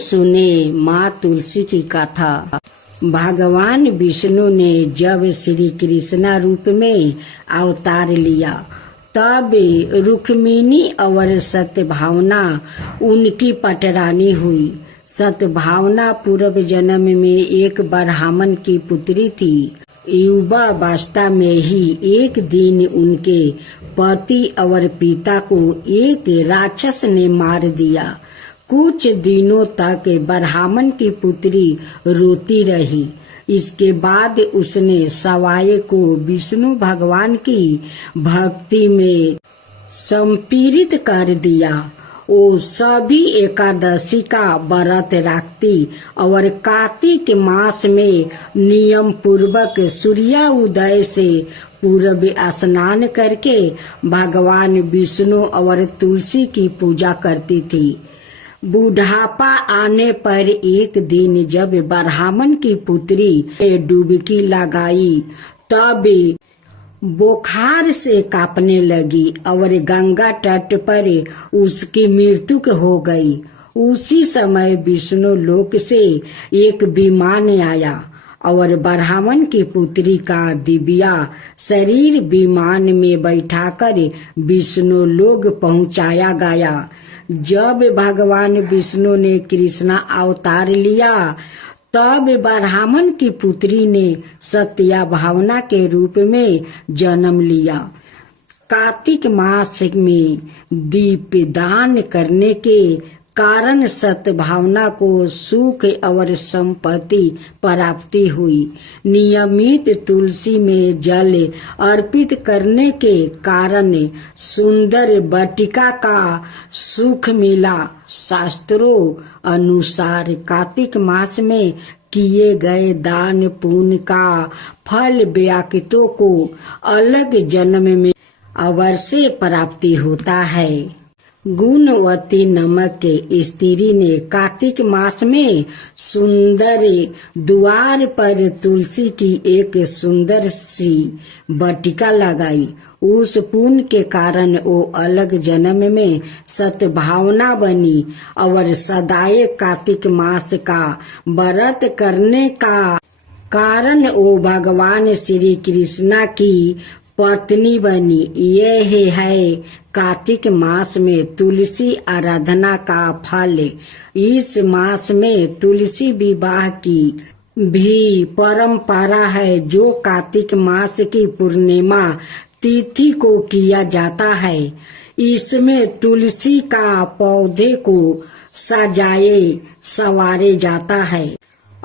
सुने माँ तुलसी की कथा। भगवान विष्णु ने जब श्री कृष्ण रूप में अवतार लिया, तब रुक्मिणी और सत्यभावना उनकी पटरानी हुई। सत्यभावना पूर्व जन्म में एक ब्राह्मण की पुत्री थी। युवावस्था में ही एक दिन उनके पति और पिता को एक राक्षस ने मार दिया। कुछ दिनों तक ब्राह्मण की पुत्री रोती रही। इसके बाद उसने सवाए को विष्णु भगवान की भक्ति में संपीड़ित कर दिया। वो सभी एकादशी का व्रत रखती और कार्तिक मास में नियम पूर्वक सूर्योदय से पूर्व स्नान करके भगवान विष्णु और तुलसी की पूजा करती थी। बुढ़ापा आने पर एक दिन जब ब्राह्मण की पुत्री डुबकी लगाई, तब बुखार से कांपने लगी और गंगा तट पर उसकी मृत्यु हो गई। उसी समय विष्णु लोक से एक विमान आया और ब्राह्मण की पुत्री का दिव्या शरीर विमान में बैठाकर विष्णु लोक पहुंचाया गया। जब भगवान विष्णु ने कृष्ण अवतार लिया तब ब्राह्मण की पुत्री ने सत्या भावना के रूप में जन्म लिया। कार्तिक मास में दीपदान करने के कारण सद्भावना को सुख और संपत्ति प्राप्ति हुई। नियमित तुलसी में जल अर्पित करने के कारण सुंदर वाटिका का सुख मिला। शास्त्रों अनुसार कार्तिक मास में किए गए दान पुण्य का फल व्याकितों को अलग जन्म में अवश्य प्राप्ति होता है। गुणवती नामक स्त्री ने कार्तिक मास में सुंदर द्वार पर तुलसी की एक सुंदर सी वाटिका लगाई। उस पुण्य के कारण वो अलग जन्म में सद्भावना बनी और सदाए कार्तिक मास का व्रत करने का कारण वो भगवान श्री कृष्णा की पत्नी बनी। यह है कार्तिक मास में तुलसी आराधना का फल। इस मास में तुलसी विवाह की भी परंपरा है, जो कार्तिक मास की पूर्णिमा तिथि को किया जाता है। इसमें तुलसी का पौधे को सजाए संवारे जाता है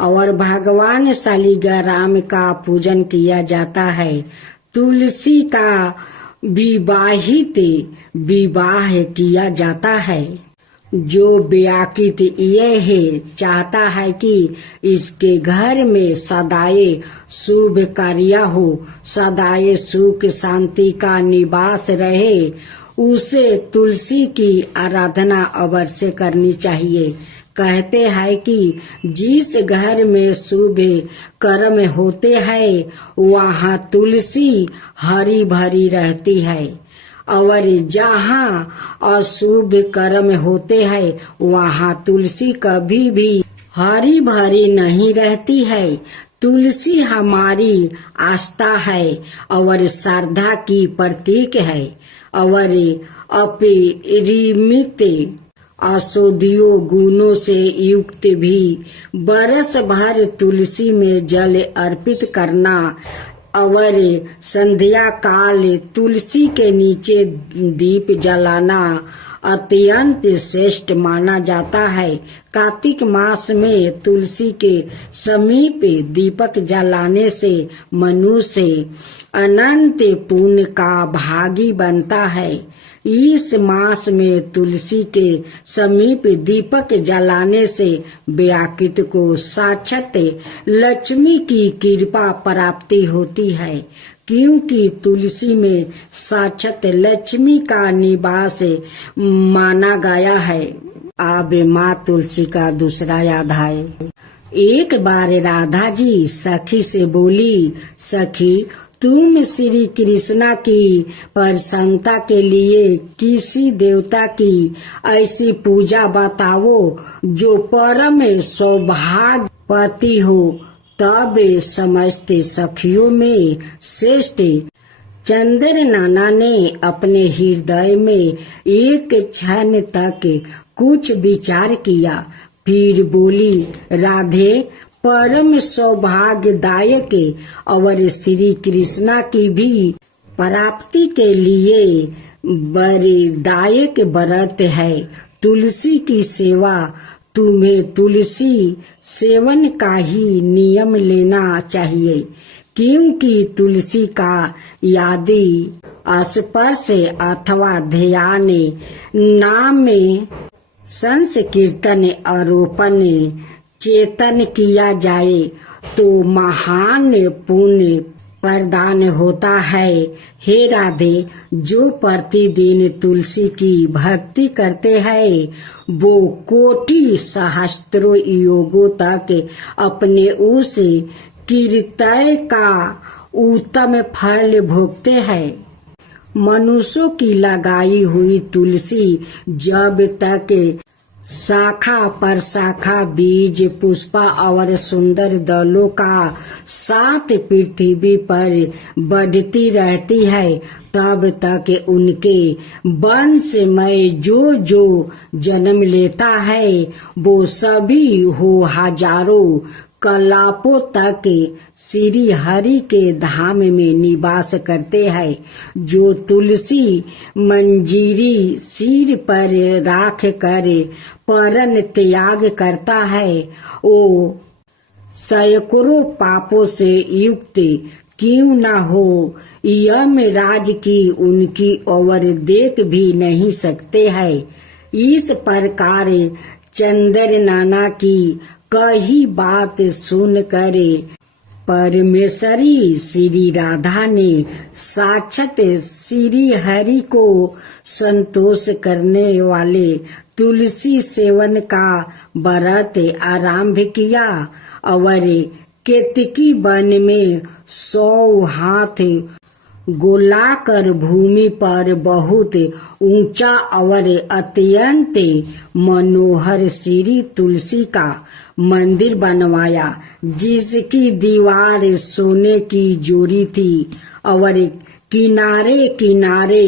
और भगवान शालिग्राम का पूजन किया जाता है। तुलसी का विवाहित विवाह किया जाता है। जो व्याकित यह चाहता है कि इसके घर में सदाए शुभ कार्य हो, सदाए सुख शांति का निवास रहे, उसे तुलसी की आराधना अवश्य करनी चाहिए। कहते हैं कि जिस घर में शुभ कर्म होते हैं वहाँ तुलसी हरी भरी रहती है और जहाँ अशुभ कर्म होते हैं वहाँ तुलसी कभी भी हरी भरी नहीं रहती है। तुलसी हमारी आस्था है और श्रद्धा की प्रतीक है और अपरिमित औषधियों गुणों से युक्त भी। बरस भर तुलसी में जल अर्पित करना और संध्या काल तुलसी के नीचे दीप जलाना अत्यंत श्रेष्ठ माना जाता है। कार्तिक मास में तुलसी के समीप दीपक जलाने से मनुष्य अनंत पुण्य का भागी बनता है। इस मास में तुलसी के समीप दीपक जलाने से व्याकित को साक्षात लक्ष्मी की कृपा प्राप्ति होती है, क्योंकि तुलसी में साक्षात लक्ष्मी का निवास माना गया है। अब माँ तुलसी का दूसरा अध्याय। एक बार राधा जी सखी से बोली, सखी तुम श्री कृष्णा की प्रसन्नता के लिए किसी देवता की ऐसी पूजा बताओ जो परम सौभाग्यवती हो। तब समस्त सखियों में श्रेष्ठ चंद्र नाना ने अपने हृदय में एक क्षण तक कुछ विचार किया, फिर बोली, राधे परम सौभाग्यदायक और श्री कृष्णा की भी प्राप्ति के लिए वरदायक व्रत है तुलसी की सेवा। तुम्हें तुलसी सेवन का ही नियम लेना चाहिए, क्योंकि तुलसी का यदि स्पर्श अथवा ध्यान, नाम संकीर्तन आरोपण चेतन किया जाए तो महान पुण्य प्रदान होता है। हे राधे, जो प्रतिदिन तुलसी की भक्ति करते हैं वो कोटि सहस्त्रों योगों तक अपने उस कीर्तन का उत्तम फल भोगते हैं। मनुष्यों की लगाई हुई तुलसी जब तक शाखा पर शाखा, बीज, पुष्पा और सुंदर दलों का साथ पृथ्वी पर बढ़ती रहती है, तब तक उनके वंश में जो जन्म लेता है वो सभी हो हजारों कलापों तक श्री हरि के धाम में निवास करते हैं। जो तुलसी मंजीरी सिर पर राख कर परन त्याग करता है, वो सैकड़ों पापों से युक्त क्यों न हो, यमराज की उनकी ओर देख भी नहीं सकते हैं। इस प्रकार चंदर नाना की कही बात सुनकर परमेश्वरी श्री राधा ने साक्षात श्री हरि को संतोष करने वाले तुलसी सेवन का व्रत आरंभ किया और केतकी वन में 100 हाथ गोलाकर भूमि पर बहुत ऊंचा और अत्यंत मनोहर श्री तुलसी का मंदिर बनवाया, जिसकी दीवार सोने की जोड़ी थी और किनारे किनारे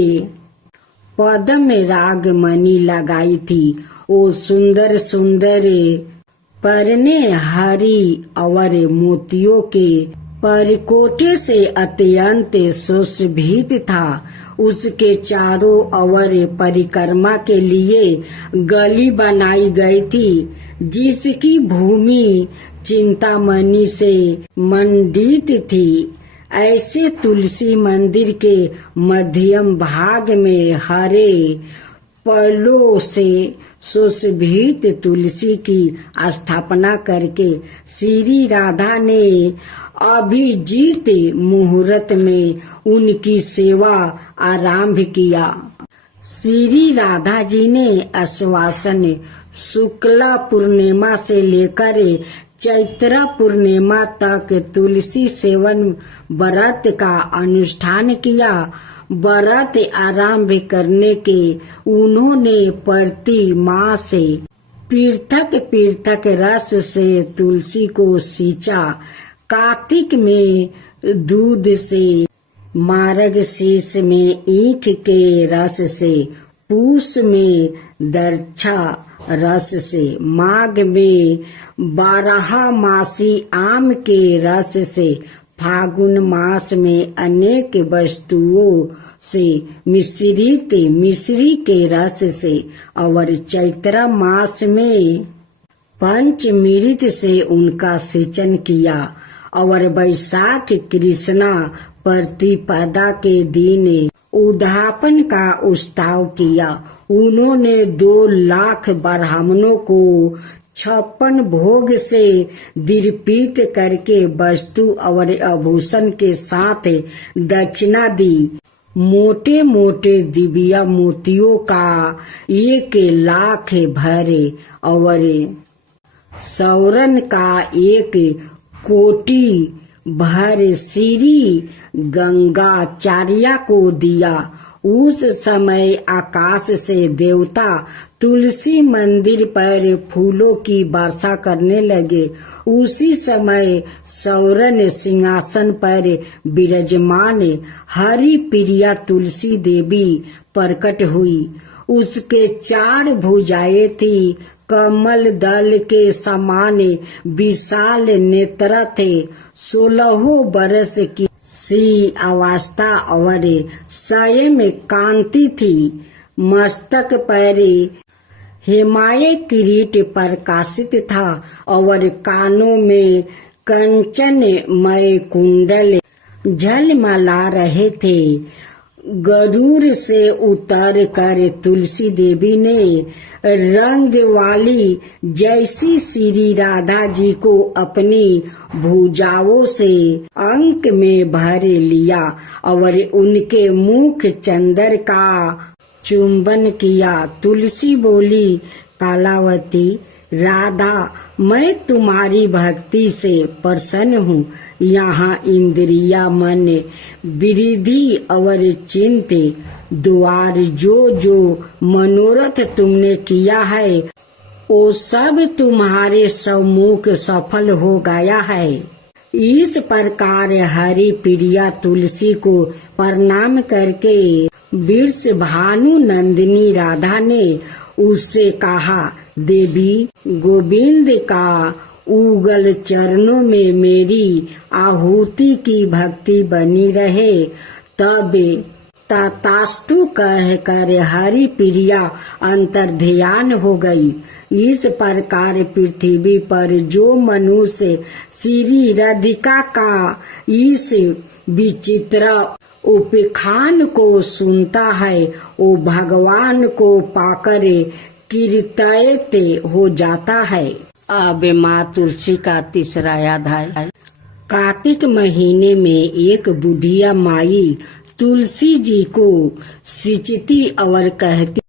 पद्म राग मणि लगाई थी। वो सुंदर सुंदर परने हरी और मोतियों के परकोटे से अत्यंत सुशोभित था। उसके चारों ओर परिक्रमा के लिए गली बनाई गई थी, जिसकी भूमि चिंतामणि से मंडित थी। ऐसे तुलसी मंदिर के मध्यम भाग में हरे फलों से सुशोभित तुलसी की स्थापना करके श्री राधा ने अभिजीत मुहूर्त में उनकी सेवा आरंभ किया। श्री राधा जी ने आश्वासन शुक्ला पूर्णिमा से लेकर चैत्र पूर्णिमा तक तुलसी सेवन व्रत का अनुष्ठान किया। व्रत आरंभ करने के उन्होंने प्रति मास पृथक पृथक रस से तुलसी को सींचा। कार्तिक में दूध से, मार्गशीर्ष में ईख के रस से, पूष में दर्छा रस से, माघ में 12 मासी आम के रस से, फागुन मास में अनेक वस्तुओं से मिश्रित मिश्री के रस से और चैत्र मास में पंचमृत से उनका सिंचन किया और वैशाख कृष्णा प्रतिपदा के दिन उद्यापन का उत्सव किया। उन्होंने 2 लाख ब्राह्मणों को 56 भोग से दीर्पित करके वस्तु और आभूषण के साथ दक्षिणा दी। मोटे मोटे दिव्य मोतियों का 1 लाख भरे और सौरन का 1 कोटि भर श्री गंगाचार्य को दिया। उस समय आकाश से देवता तुलसी मंदिर पर फूलों की वर्षा करने लगे। उसी समय सौरन सिंहासन पर विराजमान हरि प्रिया तुलसी देवी प्रकट हुई। उसके 4 भुजाएं थी, कमल दल के समान विशाल नेत्र थे। 16 बरस की सी अवस्था और स्वयं कांति थी। मस्तक पर हिमालय किरीट प्रकाशित था और कानों में कंचनमय कुंडल झलमला रहे थे। गरुड़ से उतर कर तुलसी देवी ने रंग वाली जैसी श्री राधा जी को अपनी भुजाओं से अंक में भर लिया और उनके मुख चंदर का चुंबन किया। तुलसी बोली, कालावती राधा, मैं तुम्हारी भक्ति से प्रसन्न हूँ। यहाँ इंद्रिया, मन, वृद्धि और चिंत द्वार जो मनोरथ तुमने किया है, वो सब तुम्हारे सम्मुख सफल हो गया है। इस प्रकार हरि प्रिया तुलसी को प्रणाम करके वृष भानु नंदिनी राधा ने उससे कहा, देवी, गोविंद का उगल चरणों में मेरी आहुति की भक्ति बनी रहे। तब तथास्तु कह कर हरि प्रिया अंतर्ध्यान हो गई। इस प्रकार पृथ्वी पर जो मनुष्य श्री राधिका का इस विचित्र उपाख्यान को सुनता है वो भगवान को पाकर कृतार्थ हो जाता है। अब माँ तुलसी का तीसरा अध्याय। कार्तिक महीने में एक बुढ़िया माई तुलसी जी को सिंचती और कहती,